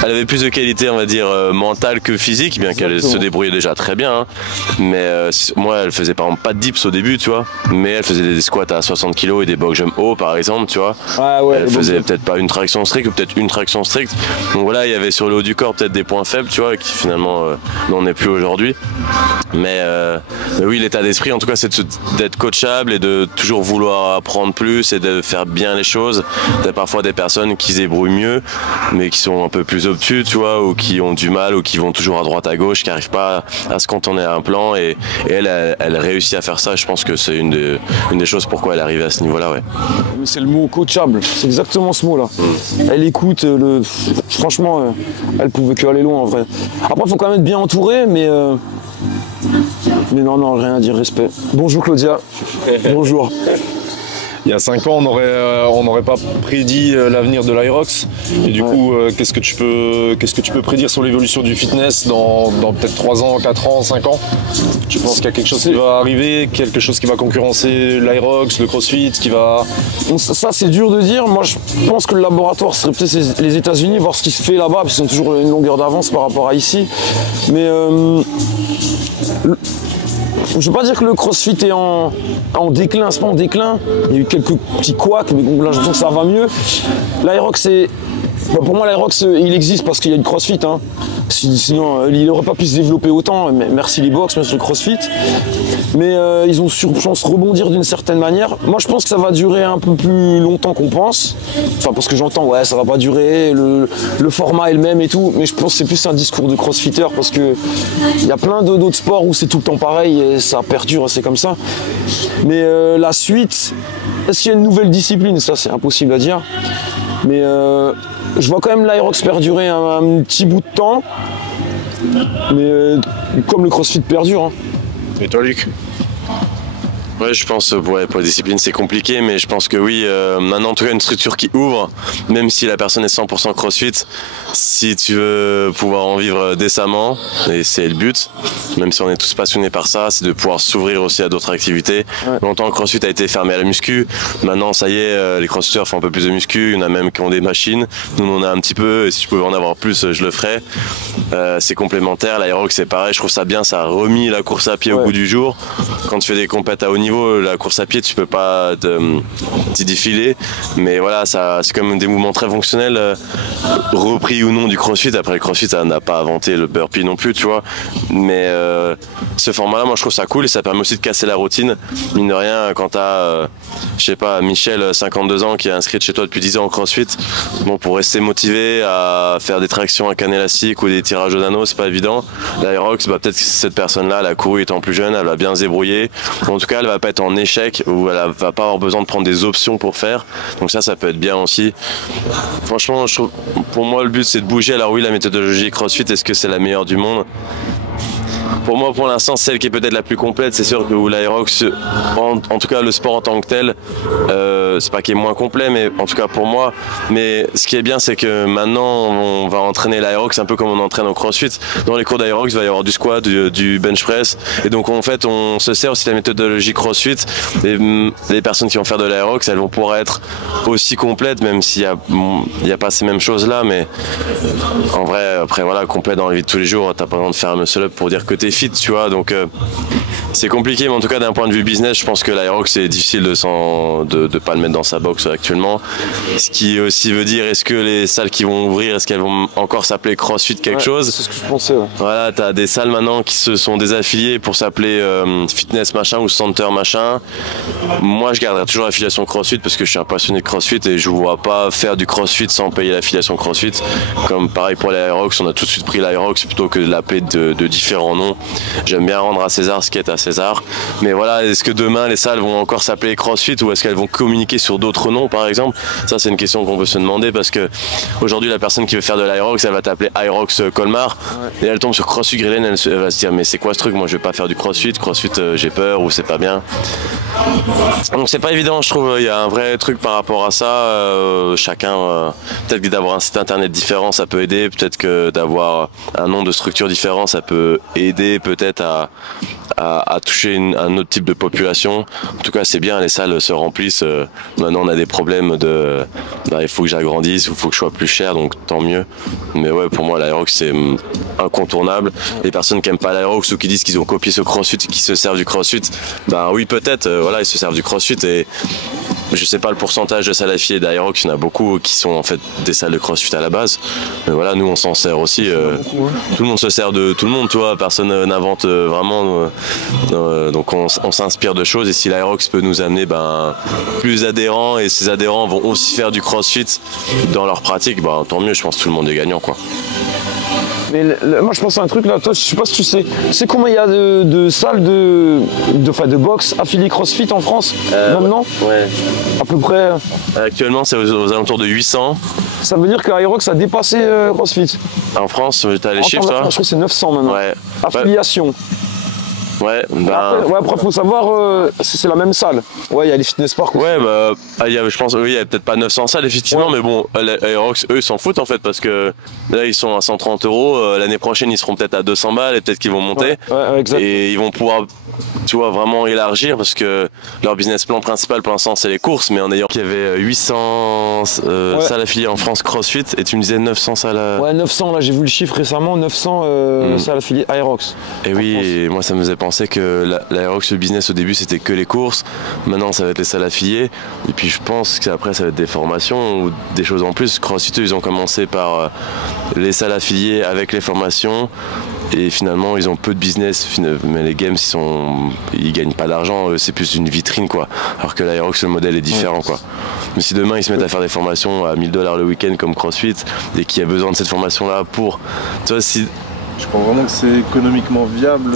elle avait plus de qualités, on va dire, mentales que physiques, bien qu'elle se débrouillait déjà très bien. Hein. Mais moi, elle faisait par exemple pas de dips au début, tu vois, mais elle faisait des squats à 60 kg et des box jump haut, par exemple, tu vois. Elle faisait peut-être pas une traction stricte ou peut-être une traction stricte. Donc voilà, il y avait sur le haut du corps peut-être des points faibles, tu vois, qui finalement n'en est plus aujourd'hui. Mais oui, l'état d'esprit, en tout cas, c'est d'être coachable et de toujours vouloir apprendre plus et de faire bien les choses. T'as parfois des personnes qui se débrouillent mieux, mais qui sont un peu plus obtus, tu vois, ou qui ont du mal, ou qui vont toujours à droite à gauche, qui n'arrivent pas à se cantonner à un plan. Et elle réussit à faire ça. Je pense que c'est une des choses pourquoi elle arrive à ce niveau-là, ouais. C'est le mot coachable, c'est exactement ce mot-là. Elle écoute, franchement, elle pouvait que aller loin en vrai. Après, il faut quand même être bien entouré, mais non, rien à dire, respect. Bonjour Claudia. Bonjour. Il y a 5 ans, on n'aurait pas prédit l'avenir de l'Aerox. Et du coup, qu'est-ce que tu peux prédire sur l'évolution du fitness dans peut-être 3 ans, 4 ans, 5 ans? Tu penses qu'il y a quelque chose qui va arriver, quelque chose qui va concurrencer l'Aerox, le CrossFit, qui va... Ça, c'est dur de dire. Moi, je pense que le laboratoire serait peut-être les États-Unis, voir ce qui se fait là-bas, parce qu'ils ont toujours une longueur d'avance par rapport à ici. Mais... je ne veux pas dire que le CrossFit est en déclin, c'est pas en déclin. Il y a eu quelques petits couacs, mais bon, là je trouve que ça va mieux. L'Aerox, pour moi, l'Aerox, il existe parce qu'il y a du CrossFit. Hein. Sinon, il n'aurait pas pu se développer autant. Merci les box, merci le CrossFit. Mais ils ont sur chance rebondir d'une certaine manière. Moi, je pense que ça va durer un peu plus longtemps qu'on pense. Enfin, parce que j'entends, ça va pas durer. Le format est le même et tout. Mais je pense que c'est plus un discours de crossfitter parce que il y a plein d'autres sports où c'est tout le temps pareil et ça perdure, c'est comme ça. Mais la suite, est-ce qu'il y a une nouvelle discipline? Ça, c'est impossible à dire. Mais je vois quand même l'Aerox perdurer un petit bout de temps. Mais comme le CrossFit perdure. Hein. Et toi, Luc? Ouais, je pense pour la discipline c'est compliqué, mais je pense que oui, maintenant en tout cas une structure qui ouvre, même si la personne est 100% CrossFit, si tu veux pouvoir en vivre décemment, et c'est le but, même si on est tous passionnés par ça, c'est de pouvoir s'ouvrir aussi à d'autres activités. Ouais. Longtemps CrossFit a été fermé à la muscu, maintenant ça y est, les crossfitters font un peu plus de muscu, il y en a même qui ont des machines, nous on en a un petit peu, et si je pouvais en avoir plus, je le ferais. C'est complémentaire, l'Aerox c'est pareil, je trouve ça bien, ça a remis la course à pied au goût du jour. Quand tu fais des compètes à haut niveau, la course à pied tu peux pas t'y défiler, mais voilà, c'est quand même des mouvements très fonctionnels, repris ou non du CrossFit. Après le CrossFit ça n'a pas inventé le burpee non plus, tu vois, mais ce format là moi je trouve ça cool et ça permet aussi de casser la routine. Mine de rien, quand t'as je sais pas, Michel 52 ans qui est inscrit chez toi depuis 10 ans au CrossFit, bon, pour rester motivé à faire des tractions à canne élastique ou des tirages au nano, c'est pas évident. L'Aerox, peut-être que cette personne là elle a couru étant plus jeune, elle va bien se débrouiller, en tout cas elle va pas être en échec ou elle va pas avoir besoin de prendre des options pour faire, donc ça peut être bien aussi. Franchement je trouve, pour moi le but c'est de bouger. Alors oui, la méthodologie CrossFit, est-ce que c'est la meilleure du monde? Pour moi, pour l'instant, celle qui est peut-être la plus complète, c'est sûr que l'Aerox, en tout cas le sport en tant que tel, c'est pas qu'il est moins complet, mais en tout cas pour moi. Mais ce qui est bien, c'est que maintenant, on va entraîner l'aérox un peu comme on entraîne au CrossFit. Dans les cours d'aérox, il va y avoir du squat, du bench press. Et donc, en fait, on se sert aussi de la méthodologie CrossFit. Et les personnes qui vont faire de l'aérox, elles vont pouvoir être aussi complètes, même s'il n'y a pas ces mêmes choses-là. Mais en vrai, après, voilà, complet dans la vie de tous les jours, t'as pas besoin de faire un muscle-up pour dire que t'es fit, tu vois. Donc, c'est compliqué, mais en tout cas, d'un point de vue business, je pense que l'aérox, c'est difficile de pas le mettre dans sa box actuellement. Ce qui aussi veut dire, est-ce que les salles qui vont ouvrir, est-ce qu'elles vont encore s'appeler CrossFit quelque chose? C'est ce que je pensais. Ouais. Voilà, t'as des salles maintenant qui se sont désaffiliées pour s'appeler fitness machin ou center machin. Moi, je garderai toujours l'affiliation CrossFit parce que je suis un passionné de CrossFit et je ne vois pas faire du CrossFit sans payer l'affiliation CrossFit. Comme pareil pour l'Aerox, on a tout de suite pris l'Aerox plutôt que de l'appeler de différents noms. J'aime bien rendre à César ce qui est à César. Mais voilà, est-ce que demain les salles vont encore s'appeler CrossFit ou est-ce qu'elles vont communiquer sur d'autres noms par exemple? Ça, c'est une question qu'on peut se demander parce que aujourd'hui, la personne qui veut faire de l'Aerox, elle va t'appeler Aerox Colmar et elle tombe sur CrossFit Grillen, elle va se dire mais c'est quoi ce truc? Moi, je vais pas faire du CrossFit. CrossFit, j'ai peur ou c'est pas bien. Donc c'est pas évident, je trouve. Il y a un vrai truc par rapport à ça. Chacun, peut-être que d'avoir un site internet différent, ça peut aider. Peut-être que d'avoir un nom de structure différent, ça peut aider peut-être à toucher un autre type de population. En tout cas, c'est bien, les salles se remplissent. Maintenant, on a des problèmes il faut que j'agrandisse, il faut que je sois plus cher, donc tant mieux. Mais ouais, pour moi, l'Aerox, c'est incontournable. Les personnes qui n'aiment pas l'Aerox ou qui disent qu'ils ont copié ce CrossFit, qui se servent du CrossFit, ben oui, peut-être, voilà, ils se servent du CrossFit et je sais pas le pourcentage de salles affiliées d'Aerox, il y en a beaucoup qui sont en fait des salles de CrossFit à la base. Mais voilà, nous on s'en sert aussi. Tout le monde se sert de tout le monde, toi, personne n'invente vraiment. Donc on s'inspire de choses et si l'Aerox peut nous amener plus d'adhérents et ces adhérents vont aussi faire du CrossFit dans leur pratique, tant mieux, je pense que tout le monde est gagnant, quoi. Mais moi je pense à un truc là, toi je sais pas si tu sais, combien il y a de salles de boxe affiliées CrossFit en France maintenant? Ouais. À peu près. Actuellement c'est aux alentours de 800. Ça veut dire qu'Aerox a dépassé CrossFit. En France, t'as les chiffres toi? Je crois que c'est 900 maintenant. Ouais. Affiliation. Ouais, après faut savoir c'est la même salle. Ouais, il y a les fitness parks. Ouais, je pense, oui, il y a peut-être pas 900 salles effectivement, mais bon, Aerox, eux, s'en foutent en fait parce que là, ils sont à 130 €. L'année prochaine, ils seront peut-être à 200 balles et peut-être qu'ils vont monter. Ouais, exact. Et ils vont pouvoir, tu vois, vraiment élargir parce que leur business plan principal pour l'instant, c'est les courses. Mais en ayant qu'il y avait 800 salles affiliées en France CrossFit et tu me disais 900 salles. Ouais, 900, là, j'ai vu le chiffre récemment, 900 salles affiliées Aerox. Et oui, et moi, ça me faisait penser que l'Aerox, le business au début, c'était que les courses. Maintenant, ça va être les salles affiliées. Et puis, je pense qu'après, ça va être des formations ou des choses en plus. CrossFit, ils ont commencé par les salles affiliées avec les formations. Et finalement, ils ont peu de business. Mais les games, ils gagnent pas d'argent. C'est plus une vitrine, quoi. Alors que l'Aerox, le modèle est différent, quoi. Mais si demain, ils se mettent à faire des formations à 1000 $ le week-end comme CrossFit et qu'il y a besoin de cette formation-là pour... Tu vois, si... Je pense vraiment que c'est économiquement viable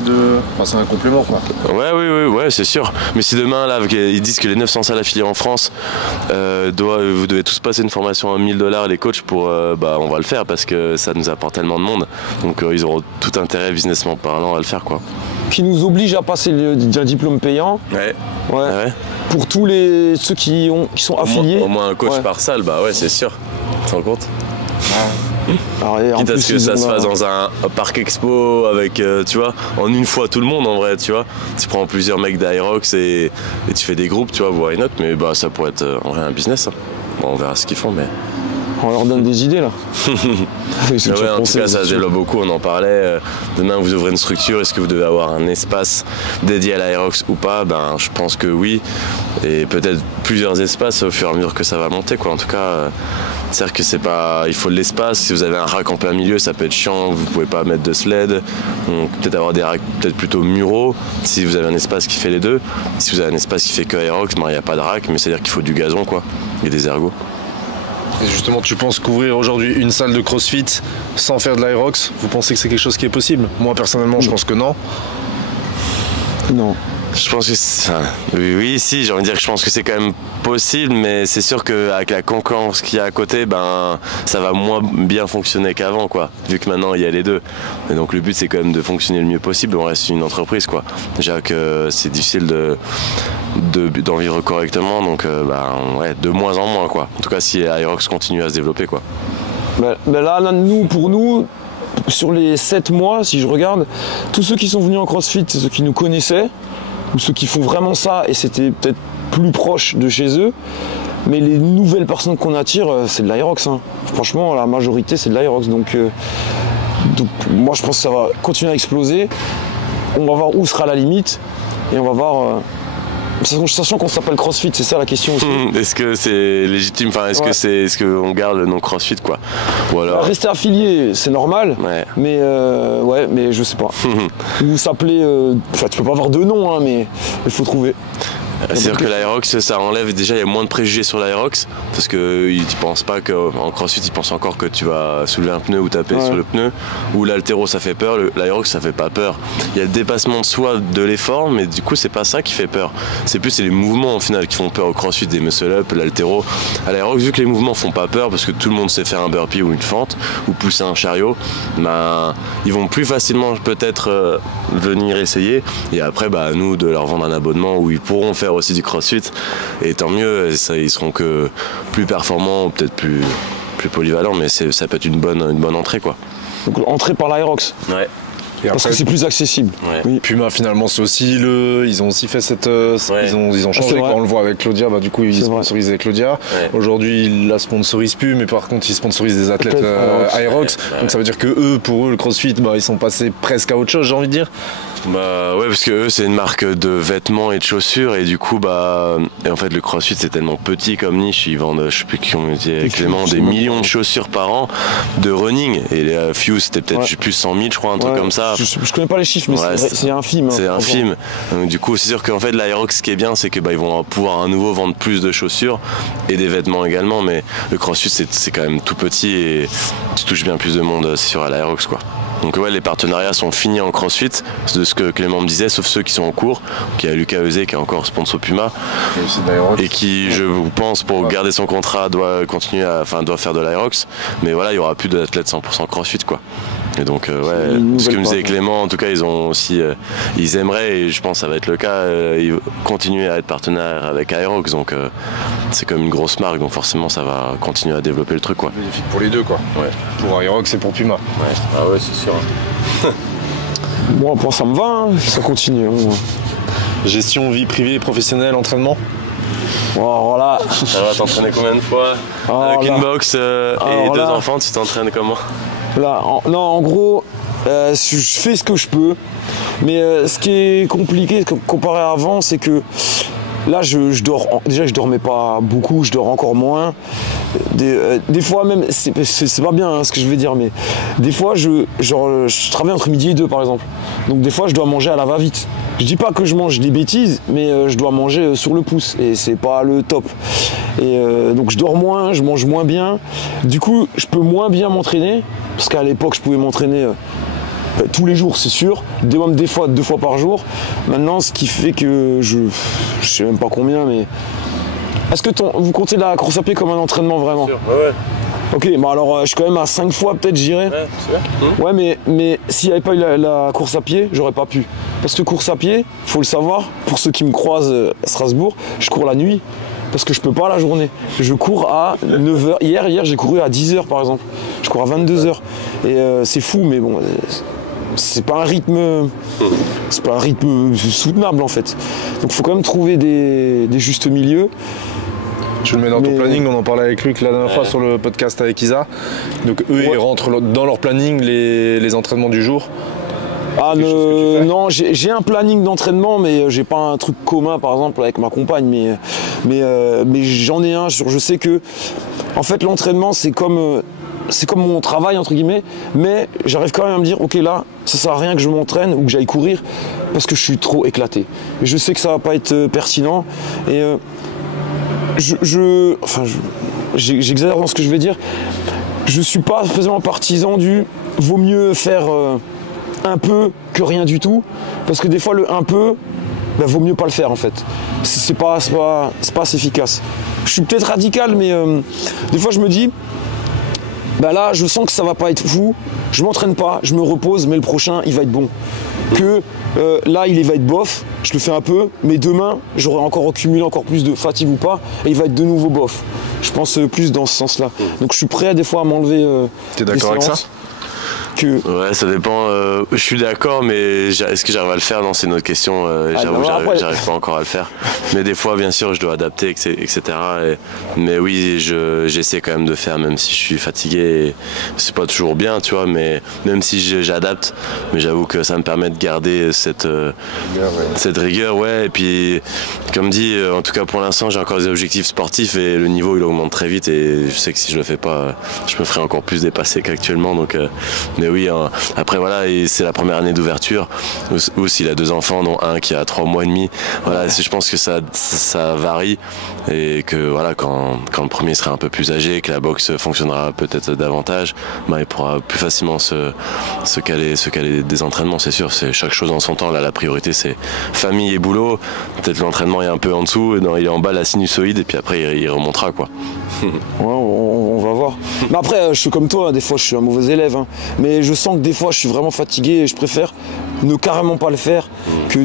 Enfin, c'est un complément, quoi. Ouais, c'est sûr. Mais si demain, là, ils disent que les 900 salles affiliées en France, vous devez tous passer une formation à 1000 $ les coachs pour... on va le faire parce que ça nous apporte tellement de monde. Donc ils auront tout intérêt, businessment parlant, à le faire, quoi. Qui nous oblige à passer un diplôme payant. Ouais. Pour tous ceux qui sont affiliés. Au moins un coach par salle, ouais, c'est sûr. Tu te rends compte? Quitte à ce que ça se fasse dans un parc expo avec, tu vois, en une fois tout le monde en vrai, tu vois. Tu prends plusieurs mecs d'Aerox et tu fais des groupes, tu vois, why not, mais ça pourrait être en vrai un business. Hein. Bon, on verra ce qu'ils font, mais... On leur donne des idées là. En tout cas, ça se développe beaucoup, on en parlait. Demain, vous ouvrez une structure, est-ce que vous devez avoir un espace dédié à l'Aerox ou pas? Je pense que oui. Et peut-être plusieurs espaces au fur et à mesure que ça va monter, quoi. En tout cas, c'est-à-dire que c'est pas. Il faut de l'espace. Si vous avez un rack en plein milieu, ça peut être chiant, vous pouvez pas mettre de sled. Donc peut-être avoir des racks peut-être plutôt muraux, si vous avez un espace qui fait les deux. Si vous avez un espace qui fait que Aerox, il n'y a pas de rack, mais c'est-à-dire qu'il faut du gazon, quoi. Et des ergots. Et justement, tu penses qu'ouvrir aujourd'hui une salle de CrossFit sans faire de l'Aerox, vous pensez que c'est quelque chose qui est possible? Moi, personnellement, je pense que non. Non. Je pense que oui, si, j'ai envie de dire que je pense que c'est quand même possible, mais c'est sûr qu'avec la concurrence qu'il y a à côté, ben ça va moins bien fonctionner qu'avant, quoi. Vu que maintenant il y a les deux. Et donc le but c'est quand même de fonctionner le mieux possible. On reste une entreprise, quoi. Déjà que c'est difficile d'en vivre correctement, donc ouais, de moins en moins, quoi. En tout cas si Aerox continue à se développer, quoi. Là, pour nous, sur les 7 mois, si je regarde, tous ceux qui sont venus en CrossFit, c'est ceux qui nous connaissaient, ou ceux qui font vraiment ça, et c'était peut-être plus proche de chez eux. Mais les nouvelles personnes qu'on attire, c'est de l'Aerox. Hein. Franchement, la majorité, c'est de l'Aerox. Donc, moi, je pense que ça va continuer à exploser. On va voir où sera la limite, et on va voir... Sachant qu'on s'appelle CrossFit, c'est ça la question aussi. Est-ce que c'est légitime, enfin est-ce qu'on garde le nom CrossFit, quoi? Ou alors... Rester affilié, c'est normal, ouais. Mais je sais pas. Ou s'appeler, tu peux pas avoir deux noms, hein, mais il faut trouver. C'est-à-dire que l'Aerox, ça enlève, déjà il y a moins de préjugés sur l'Aerox, parce qu'ils ne pensent pas qu'en CrossFit, ils pensent encore que tu vas soulever un pneu ou taper sur le pneu, ou l'haltéro ça fait peur, l'Aerox ça fait pas peur. Il y a le dépassement de soi de l'effort, mais du coup c'est pas ça qui fait peur. C'est les mouvements au final qui font peur au CrossFit, des muscle-up, l'haltéro. À l'Aerox, vu que les mouvements font pas peur, parce que tout le monde sait faire un burpee ou une fente, ou pousser un chariot, ils vont plus facilement peut-être venir essayer, et après nous de leur vendre un abonnement où ils pourront faire aussi du CrossFit, et tant mieux, ils seront que plus performants, peut-être plus polyvalents, mais ça peut être une bonne entrée, quoi. Donc entrée par l'Aerox. Ouais. Et parce après, que c'est plus accessible. Ouais. Oui. Puma finalement c'est aussi ils ont aussi fait ils ont changé quand on le voit avec Claudia, du coup ils sponsorisent avec Claudia. Ouais. Aujourd'hui ils la sponsorisent plus, mais par contre ils sponsorisent des athlètes Aerox. Ouais. Donc ça veut dire que pour eux le CrossFit ils sont passés presque à autre chose, j'ai envie de dire. Ouais, parce que eux c'est une marque de vêtements et de chaussures, et du coup et en fait le CrossFit c'est tellement petit comme niche, ils vendent, je sais plus qui ont dit avec Clément, des millions de chaussures par an de running, et les Fuse c'était peut-être plus 100 000 je crois, un truc comme ça. Je connais pas les chiffres, mais c'est infime. C'est infime. Donc, du coup c'est sûr qu'en fait l'Aerox, ce qui est bien c'est que ils vont pouvoir à nouveau vendre plus de chaussures et des vêtements également, mais le CrossFit c'est quand même tout petit, et tu touches bien plus de monde, c'est sûr, à l'Aerox, quoi. Donc ouais, les partenariats sont finis en CrossFit, de ce que Clément me disait, sauf ceux qui sont en cours. Donc il y a Lucas Eusé qui est encore sponsor Puma, et qui, je pense, pour garder son contrat, doit faire de l'Aerox. Mais voilà, il n'y aura plus d'athlètes 100% CrossFit, quoi. Et donc ce que me disait Clément, en tout cas ils ont aussi, ils aimeraient, et je pense que ça va être le cas, ils continuer à être partenaires avec Aerox, donc c'est comme une grosse marque, donc forcément ça va continuer à développer le truc, quoi. Bénéfique pour les deux, quoi. Ouais. Pour Aerox et pour Puma. Ouais. Ah ouais, c'est sûr. Moi, pour ça me va, hein, ça continue. Hein. Gestion, vie privée et professionnelle, entraînement. Voilà. Ça va, t'entraîner combien de fois avec une box et deux enfants, tu t'entraînes comment? Là, en gros, je fais ce que je peux, mais ce qui est compliqué comparé à avant, c'est que là, je dormais pas beaucoup, je dors encore moins. Des fois même, c'est pas bien hein, ce que je vais dire, mais des fois, je travaille entre midi et 2 par exemple. Donc des fois, je dois manger à la va-vite. Je dis pas que je mange des bêtises, mais je dois manger sur le pouce, et c'est pas le top. Et donc je dors moins, je mange moins bien. Du coup, je peux moins bien m'entraîner, parce qu'à l'époque, je pouvais m'entraîner tous les jours, c'est sûr, des fois 2 fois par jour. Maintenant, ce qui fait que je sais même pas combien, mais est-ce que vous comptez la course à pied comme un entraînement vraiment? Sûr, ouais. Ok, alors je suis quand même à 5 fois peut-être, j'irais. Ouais, c'est vrai. Ouais, mais s'il n'y avait pas eu la course à pied, j'aurais pas pu. Parce que course à pied, faut le savoir, pour ceux qui me croisent à Strasbourg, je cours la nuit. Parce que je peux pas la journée. Je cours à 9h. Hier j'ai couru à 10h par exemple. Je cours à 22h. Et c'est fou, mais bon, c'est pas un rythme soutenable en fait. Donc il faut quand même trouver des justes milieux. Tu le mets dans ton planning, on en parlait avec Luc la dernière fois sur le podcast avec Isa. Donc eux, ils rentrent dans leur planning les entraînements du jour. Non, j'ai un planning d'entraînement, mais j'ai pas un truc commun par exemple avec ma compagne. Mais j'en ai un. Je sais que en fait l'entraînement c'est comme mon travail entre guillemets, mais j'arrive quand même à me dire ok, là ça sert à rien que je m'entraîne ou que j'aille courir parce que je suis trop éclaté. Et je sais que ça va pas être pertinent, et j'exagère dans ce que je vais dire. Je suis pas spécialement partisan du vaut mieux faire un peu que rien du tout, parce que des fois le un peu, ben, vaut mieux pas le faire en fait. C'est pas assez efficace. Je suis peut-être radical, mais des fois je me dis, ben là je sens que ça va pas être fou, je m'entraîne pas, je me repose, mais le prochain il va être bon. Que là il va être bof, je le fais un peu, mais demain j'aurai encore accumulé encore plus de fatigue ou pas, et il va être de nouveau bof. Je pense plus dans ce sens-là. Donc je suis prêt des fois à m'enlever. T'es d'accord avec ça? Ouais, ça dépend. Je suis d'accord, mais est-ce que j'arrive à le faire? Non, c'est une autre question. J'avoue, j'arrive pas encore à le faire. Mais des fois, bien sûr, je dois adapter, etc. Mais oui, j'essaie quand même de faire, même si je suis fatigué. C'est pas toujours bien, tu vois, mais même si j'adapte, mais j'avoue que ça me permet de garder cette rigueur, ouais. Et puis, comme dit, en tout cas pour l'instant, j'ai encore des objectifs sportifs et le niveau il augmente très vite. Et je sais que si je le fais pas, je me ferai encore plus dépasser qu'actuellement. Donc, mais oui, hein. Après voilà, c'est la première année d'ouverture. Ou s'il a 2 enfants, dont un qui a 3 mois et demi. Voilà, je pense que ça varie et que voilà, quand le premier sera un peu plus âgé, que la boxe fonctionnera peut-être davantage, bah, il pourra plus facilement se caler des entraînements, c'est sûr. C'est chaque chose en son temps. Là, la priorité c'est famille et boulot. Peut-être l'entraînement est un peu en dessous, il est en bas la sinusoïde et puis après il remontera quoi. Ouais, on va voir. Mais après, je suis comme toi, des fois je suis un mauvais élève, hein. Mais je sens que des fois je suis vraiment fatigué et je préfère ne carrément pas le faire que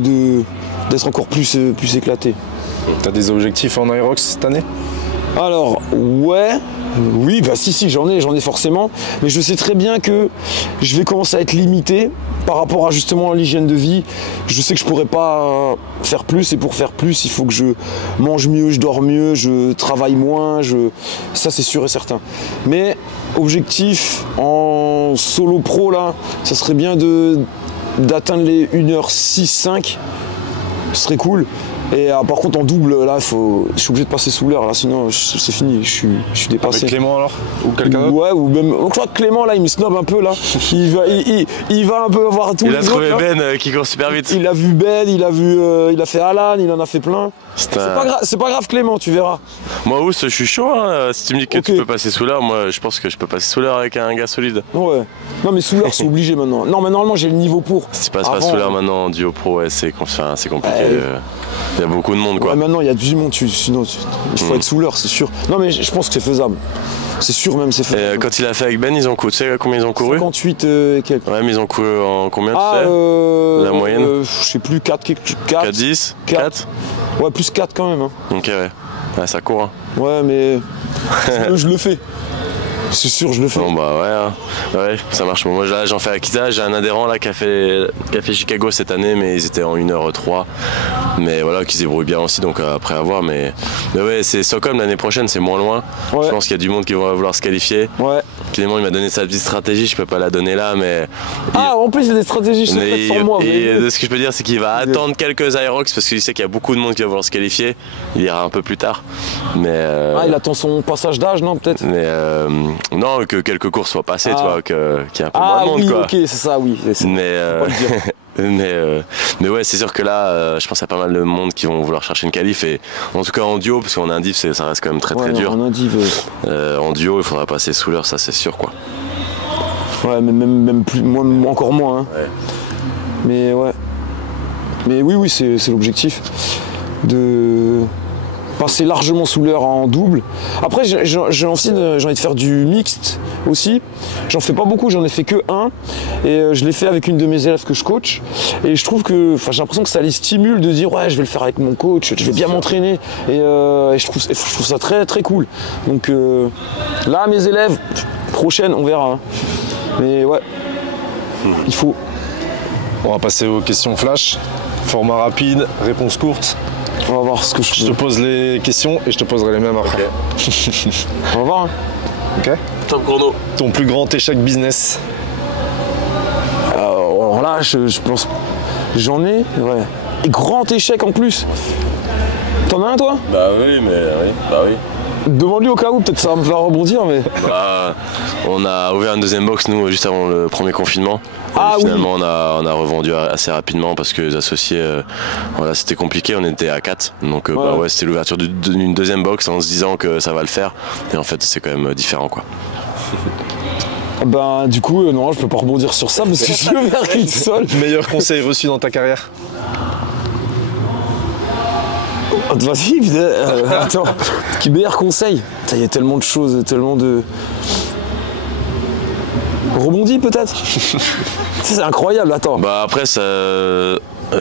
d'être encore plus éclaté. T'as des objectifs en Aerox cette année? Alors, oui, bah si, j'en ai forcément, mais je sais très bien que je vais commencer à être limité par rapport à justement l'hygiène de vie. Je sais que je pourrais pas faire plus, et pour faire plus, il faut que je mange mieux, je dors mieux, je travaille moins, ça c'est sûr et certain. Mais objectif en solo pro là, ça serait bien d'atteindre les 1h06-5, ce serait cool. Et par contre en double, là, je suis obligé de passer sous l'heure, là, sinon c'est fini, je suis dépassé. Avec Clément alors? Ou quelqu'un d'autre? Ouais, ou même. Je crois que Clément là, il me snob un peu là. Il va un peu voir tout. Il a trouvé Ben qui court super vite. Il a vu Ben, il a fait Alan, il en a fait plein. C'est pas grave Clément, tu verras. Moi Ous, je suis chaud, hein. Si tu me dis que tu peux passer sous l'heure, moi je pense que je peux passer sous l'heure avec un gars solide. Ouais. Non mais sous l'heure c'est obligé maintenant. Non mais normalement j'ai le niveau pour. Si tu passes pas sous l'heure maintenant en duo pro, ouais, c'est compliqué. Il y a beaucoup de monde quoi. Ouais, maintenant il y a du monde, sinon il faut être sous l'heure, c'est sûr. Non mais je pense que c'est faisable. C'est sûr même, c'est faisable. Et quand il a fait avec Ben, ils ont couru, tu sais combien ils ont couru? 58 et quelques. Ouais, mais ils ont couru en combien, tu sais? La moyenne? Je sais plus, 4, 10 4? Ouais, plus 4 quand même. Hein. Ok, ouais, ça court. Hein. Ouais, mais je le fais. C'est sûr, je le fais. Bon bah ouais, ça marche. Moi là j'en fais à Akita, j'ai un adhérent là qui a fait Chicago cette année, mais ils étaient en 1h03. Mais voilà, qui se débrouille bien aussi, donc après à voir. Mais ouais, c'est Stockholm l'année prochaine, c'est moins loin. Ouais. Je pense qu'il y a du monde qui va vouloir se qualifier. Ouais. Clément il m'a donné sa petite stratégie, je peux pas la donner là, mais. En plus il y a des stratégies, je sais pas sans moi. Et ce que je peux dire, c'est qu'il va attendre quelques Aerox parce qu'il sait qu'il y a beaucoup de monde qui va vouloir se qualifier. Il ira un peu plus tard. Mais. Il attend son passage d'âge, non, peut-être? Mais. Non, que quelques courses soient passées, tu vois, qu'il y ait un peu moins de monde, oui, quoi. Ok, c'est ça, oui. Mais ouais, c'est sûr que là, je pense qu'il y a pas mal de monde qui vont vouloir chercher une qualif, et en tout cas en duo, parce qu'en indiv, ça reste quand même très dur. En indiv, en duo, il faudra passer sous l'heure, ça c'est sûr, quoi. Ouais, mais même plus, encore moins. Hein. Ouais. Mais ouais. Mais oui, c'est l'objectif de passer largement sous l'heure en double. Après j'ai envie de faire du mixte aussi. J'en fais pas beaucoup, j'en ai fait que un, et je l'ai fait avec une de mes élèves que je coach, et je trouve que j'ai l'impression que ça les stimule de dire ouais, je vais le faire avec mon coach, je vais bien m'entraîner, et je trouve ça très très cool. Donc là mes élèves prochaine on verra, hein. Mais ouais, il faut. On va passer aux questions flash, format rapide, réponse courte. On va voir ce que je te pose les questions et je te poserai les mêmes après. Okay. On va voir. Hein. Ok. Top chrono. Ton plus grand échec business? Alors là, je pense. J'en ai, ouais. Et grand échec en plus. T'en as un toi? Bah oui. Demande-lui au cas où, peut-être ça va me faire rebondir, mais. On a ouvert une deuxième box nous juste avant le premier confinement. Finalement, oui. on a revendu assez rapidement parce que les associés, c'était compliqué, on était à 4. Donc c'était l'ouverture d'une deuxième box en se disant que ça va le faire. Et en fait, c'est quand même différent, quoi. Du coup, non, je peux pas rebondir sur ça parce que je veux faire une seule. Meilleur conseil reçu dans ta carrière? Vas-y, attends. Qui meilleur conseil? Il y a tellement de choses, tellement de... Rebondis peut-être. C'est incroyable, attends. Bah après, ça...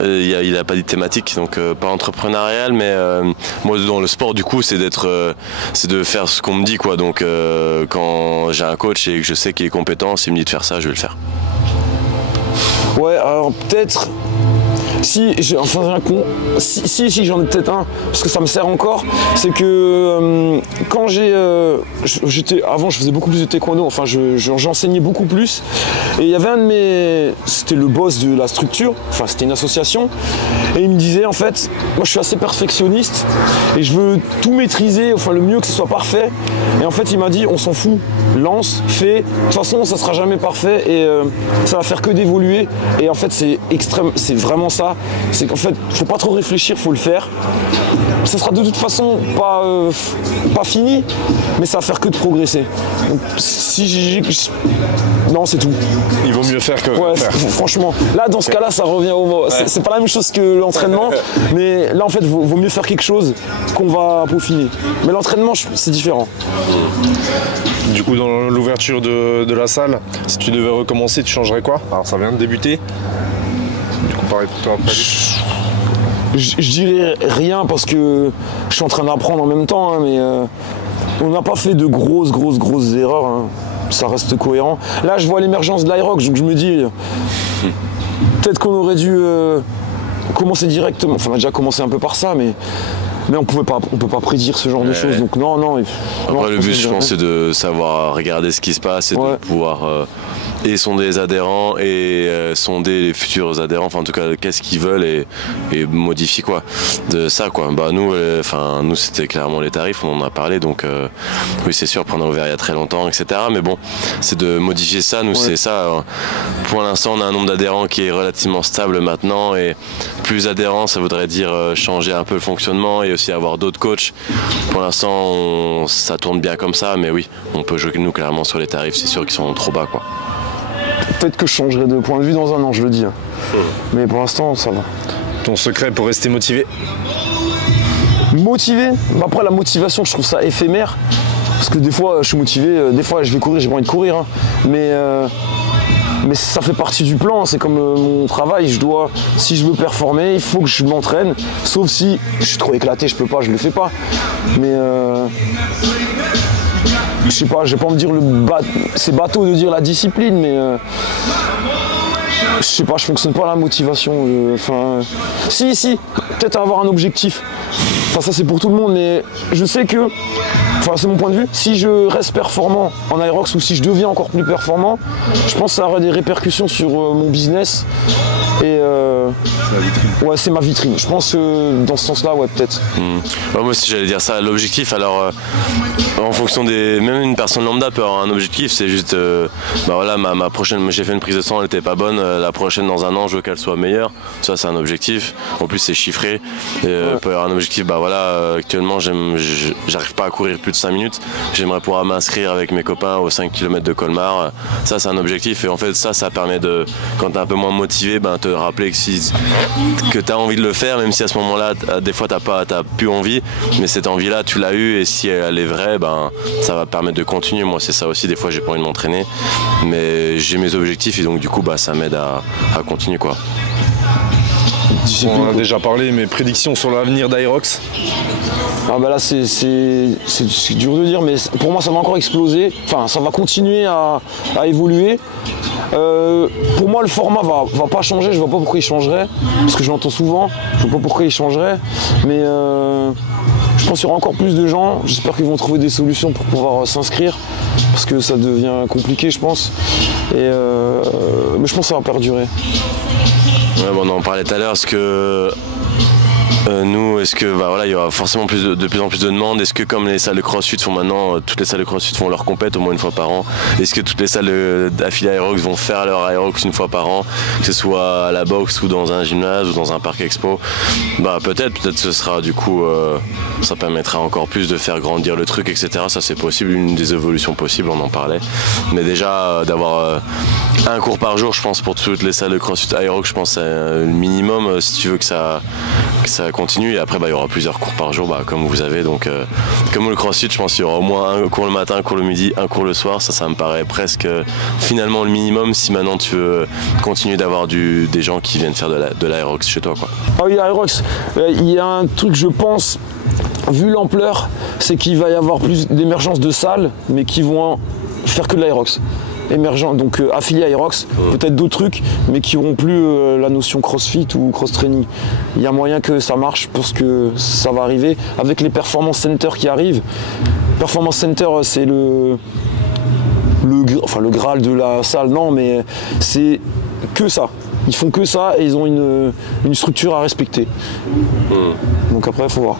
il a pas dit thématique, donc pas entrepreneurial, mais moi dans le sport du coup c'est de faire ce qu'on me dit quoi. Donc quand j'ai un coach et que je sais qu'il est compétent, s'il me dit de faire ça, je vais le faire. Ouais, alors peut-être. Si j'en ai peut-être un, parce que ça me sert encore, c'est que quand avant je faisais beaucoup plus de taekwondo, enfin j'enseignais beaucoup plus, et il y avait c'était le boss de la structure, enfin c'était une association, et il me disait en fait, moi je suis assez perfectionniste, et je veux tout maîtriser, enfin le mieux que ce soit parfait, et en fait il m'a dit on s'en fout, lance, fais, de toute façon ça sera jamais parfait, et ça va faire que d'évoluer, et en fait c'est vraiment ça. C'est qu'en fait, faut pas trop réfléchir, faut le faire. Ça sera de toute façon pas fini, mais ça va faire que de progresser. Donc, non, c'est tout. Il vaut mieux faire que faire. Franchement, là, dans ce cas-là, ça revient au mot. C'est pas la même chose que l'entraînement, mais là, en fait, vaut mieux faire quelque chose qu'on va peaufiner. Mais l'entraînement, c'est différent. Du coup, dans l'ouverture de la salle, si tu devais recommencer, tu changerais quoi? Alors, ça vient de débuter. Je dirais rien parce que je suis en train d'apprendre en même temps, hein, mais on n'a pas fait de grosses erreurs. Hein. Ça reste cohérent. Là, je vois l'émergence de l'Aerox, donc je me dis peut-être qu'on aurait dû commencer directement. Enfin, on a déjà commencé un peu par ça, mais on peut pas prédire ce genre de choses. Donc non. Après, le but, je pense, c'est de savoir regarder ce qui se passe et de pouvoir et sonder les adhérents et sonder les futurs adhérents. Enfin, en tout cas, qu'est-ce qu'ils veulent et modifier quoi de ça quoi. Bah nous c'était clairement les tarifs, on en a parlé. Donc oui, c'est sûr, on a ouvert il y a très longtemps, etc. Mais bon, c'est de modifier ça. Nous, c'est ça. Pour l'instant, on a un nombre d'adhérents qui est relativement stable maintenant et plus adhérents, ça voudrait dire changer un peu le fonctionnement et aussi avoir d'autres coachs. Pour l'instant, ça tourne bien comme ça, mais oui, on peut jouer nous clairement sur les tarifs, c'est sûr qu'ils sont trop bas quoi. Peut-être que je changerai de point de vue dans un an, je le dis. Mais pour l'instant, ça va. Ton secret pour rester motivé? Motivé? Après, la motivation, je trouve ça éphémère. Parce que des fois, je suis motivé, des fois, je vais courir, j'ai pas envie de courir. Hein. Mais ça fait partie du plan, c'est comme mon travail, si je veux performer, il faut que je m'entraîne, sauf si je suis trop éclaté, je peux pas, je le fais pas. Mais je sais pas, je vais pas me dire c'est bateau de dire la discipline, mais je sais pas, je fonctionne pas à la motivation. Si, peut-être avoir un objectif. Enfin ça c'est pour tout le monde, mais je sais que, c'est mon point de vue, si je reste performant en Aerox ou si je deviens encore plus performant, je pense que ça aura des répercussions sur mon business. Et ouais, c'est ma vitrine. Je pense que dans ce sens-là, ouais, peut-être. Moi aussi, j'allais dire ça. L'objectif, alors, en fonction des. Même une personne lambda peut avoir un objectif, c'est juste. Ma prochaine. J'ai fait une prise de sang, elle n'était pas bonne. La prochaine, dans un an, je veux qu'elle soit meilleure. Ça, c'est un objectif. En plus, c'est chiffré. Peut avoir un objectif, actuellement, j'arrive pas à courir plus de 5 minutes. J'aimerais pouvoir m'inscrire avec mes copains aux 5 km de Colmar. Ça, c'est un objectif. Et en fait, ça permet de. Quand t'es un peu moins motivé, te rappeler que tu as envie de le faire, même si à ce moment-là, des fois, t'as plus envie, mais cette envie-là, tu l'as eue, et si elle est vraie, ça va permettre de continuer. Moi, c'est ça aussi, des fois, j'ai pas envie de m'entraîner, mais j'ai mes objectifs, et donc, du coup, ça m'aide à continuer, quoi. On en a déjà parlé, mais prédictions sur l'avenir d'Aerox? Là c'est dur de dire, mais pour moi ça va encore exploser, ça va continuer à évoluer. Pour moi le format va pas changer, je vois pas pourquoi il changerait, parce que je l'entends souvent, je vois pas pourquoi il changerait, mais je pense qu'il y aura encore plus de gens, j'espère qu'ils vont trouver des solutions pour pouvoir s'inscrire, parce que ça devient compliqué je pense, mais je pense que ça va perdurer. Ouais, on en parlait tout à l'heure, est-ce que nous, est-ce que il y aura forcément de plus en plus de demandes? Est-ce que comme les salles de CrossFit font maintenant, toutes les salles de CrossFit font leur compète au moins une fois par an? Est-ce que toutes les salles d'affiliés Aerox vont faire leur Aerox une fois par an, que ce soit à la boxe ou dans un gymnase ou dans un parc expo? Peut-être ce sera du coup, ça permettra encore plus de faire grandir le truc, etc. Ça c'est possible, une des évolutions possibles, on en parlait. Mais déjà d'avoir un cours par jour, je pense pour toutes les salles de CrossFit Aerox, je pense c'est le minimum si tu veux que que ça continue. Et après, il y aura plusieurs cours par jour, comme vous avez. Donc, comme le CrossFit, je pense qu'il y aura au moins un cours le matin, un cours le midi, un cours le soir. Ça me paraît presque finalement le minimum si maintenant tu veux continuer d'avoir des gens qui viennent faire de l'Aerox chez toi, quoi. Ah oui, Aerox, il y a un truc, je pense, vu l'ampleur, c'est qu'il va y avoir plus d'émergence de salles, mais qui vont faire que de l'Aerox. Émergent, donc affilié à Aerox, peut-être d'autres trucs, mais qui n'auront plus la notion CrossFit ou cross-training. Il y a moyen que ça marche parce que ça va arriver avec les Performance Center qui arrivent. Performance Center, c'est le Graal de la salle, non, mais c'est que ça. Ils font que ça et ils ont une structure à respecter. Donc après, il faut voir.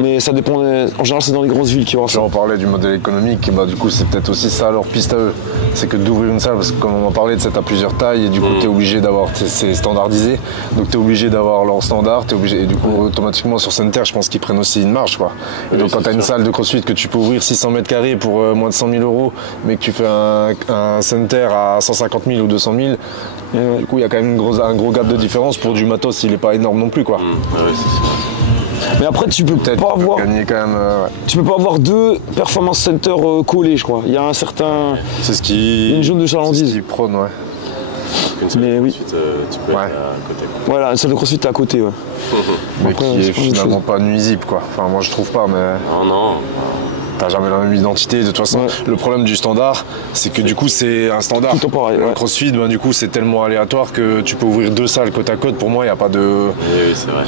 Mais ça dépend, en général c'est dans les grosses villes qu'il y aura ça. On parlait du modèle économique, et du coup c'est peut-être aussi ça leur piste à eux. C'est que d'ouvrir une salle, parce que comme on en parlait, tu as plusieurs tailles et du coup tu es obligé d'avoir, c'est standardisé, donc tu es obligé d'avoir leur standard, et du coup automatiquement sur Center je pense qu'ils prennent aussi une marge, quoi. Et donc quand tu as une salle de CrossFit que tu peux ouvrir 600 mètres carrés pour moins de 100 000 €, mais que tu fais un Center à 150 000 ou 200 000, du coup il y a quand même un gros gap de différence pour du matos, il n'est pas énorme non plus, quoi. Mais après tu peux pas avoir gagner quand même, tu peux pas avoir deux performance centers collés, je crois. Il y a un certain, c'est ce qui, une zone de chalandise. C'est ce qui prône, ouais. Mais oui, tu peux être à côté, quoi. Voilà, une salle de CrossFit est à côté, ouais. Mais après, qui est finalement pas nuisible, quoi. Enfin moi je trouve pas, mais Non. t'as jamais la même identité. De toute façon, le problème du standard, c'est que du coup c'est un standard. Tout pareil, Le CrossFit, du coup c'est tellement aléatoire que tu peux ouvrir deux salles côte à côte. Pour moi, il n'y a pas de. Oui, c'est vrai.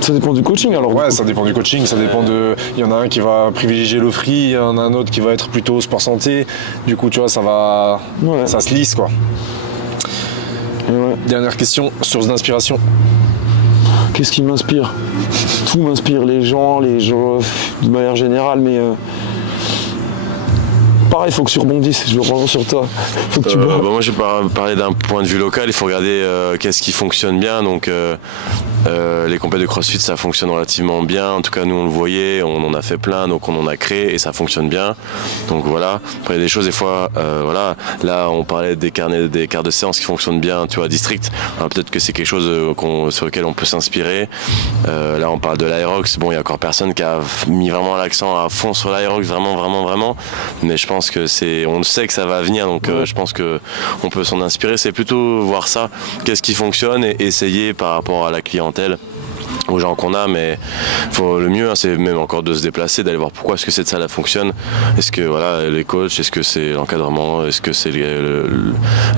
Ça dépend du coaching alors. Ouais, ça dépend du coaching, ça dépend de. Il y en a un qui va privilégier le free, il y en a un autre qui va être plutôt sport santé. Du coup, tu vois, ça va. Ouais. Ça se lisse, quoi. Ouais. Dernière question, source d'inspiration. Qu'est-ce qui m'inspire? Tout m'inspire, les gens de manière générale, mais pareil, il faut que tu rebondisses, je reviens sur toi. Faut que tu moi je vais parler d'un point de vue local, il faut regarder qu'est-ce qui fonctionne bien. Donc les compètes de CrossFit ça fonctionne relativement bien, en tout cas nous on le voyait, on en a fait plein, donc on en a créé et ça fonctionne bien. Donc voilà, après il y a des choses des fois, voilà, là on parlait des quarts de séance qui fonctionnent bien, tu vois, district. Alors, peut-être que c'est quelque chose sur lequel on peut s'inspirer. Là on parle de l'Aerox, bon il y a encore personne qui a mis vraiment l'accent à fond sur l'Aerox, vraiment, mais je pense que on sait que ça va venir, donc je pense que on peut s'en inspirer. C'est plutôt voir ça, qu'est-ce qui fonctionne et essayer par rapport à la clientèle, aux gens qu'on a, mais le mieux c'est même encore de se déplacer, d'aller voir pourquoi est-ce que cette salle fonctionne. Est-ce que voilà les coachs, est-ce que c'est l'encadrement, est-ce que c'est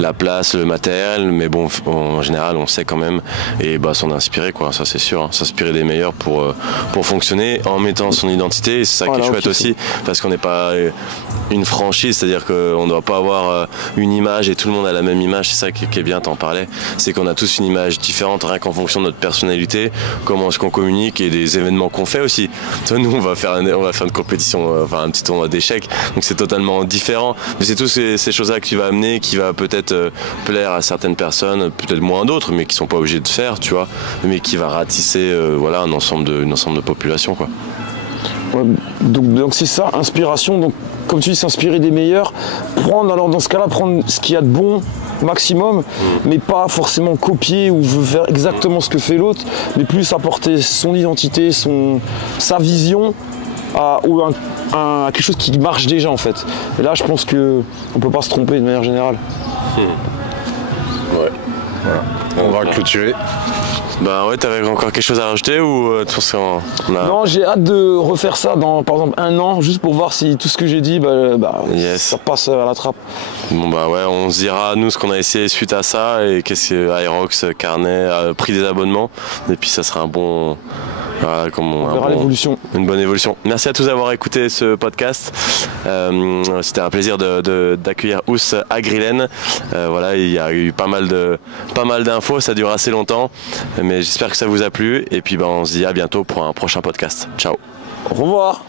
la place, le matériel, mais bon en général on sait quand même et s'en inspirer, quoi, ça c'est sûr, hein. S'inspirer des meilleurs pour fonctionner en mettant son identité, et c'est ça qui est chouette aussi, parce qu'on n'est pas une franchise, c'est-à-dire qu'on ne doit pas avoir une image et tout le monde a la même image. C'est ça qui est bien, t'en parlais, c'est qu'on a tous une image différente rien qu'en fonction de notre personnalité, comment est-ce qu'on communique et des événements qu'on fait aussi. Nous on va faire une compétition, un petit tournoi d'échecs, donc c'est totalement différent, mais c'est toutes ces choses-là que tu vas amener, qui va peut-être plaire à certaines personnes, peut-être moins d'autres, mais qui sont pas obligés de faire, tu vois, mais qui va ratisser un ensemble de population, quoi. Ouais, donc c'est ça, inspiration, donc comme tu dis, s'inspirer des meilleurs, dans ce cas-là, prendre ce qu'il y a de bon maximum, mais pas forcément copier ou faire exactement ce que fait l'autre, mais plus apporter son identité, sa vision à quelque chose qui marche déjà, en fait. Et là, je pense qu'on ne peut pas se tromper de manière générale. Ouais. Voilà. On va clôturer. Ouais, t'avais encore quelque chose à rajouter ou Non, j'ai hâte de refaire ça dans par exemple 1 an, juste pour voir si tout ce que j'ai dit, ça passe à la trappe. Bon ouais, on se dira nous ce qu'on a essayé suite à ça et qu'est-ce que Aerox, carnet, prix des abonnements, et puis ça sera un bon. Voilà, on verra l'évolution. Une bonne évolution. Merci à tous d'avoir écouté ce podcast. C'était un plaisir d'accueillir Ous à Grillen. Voilà, il y a eu pas mal d'infos, ça dure assez longtemps, mais j'espère que ça vous a plu. Et puis on se dit à bientôt pour un prochain podcast. Ciao. Au revoir.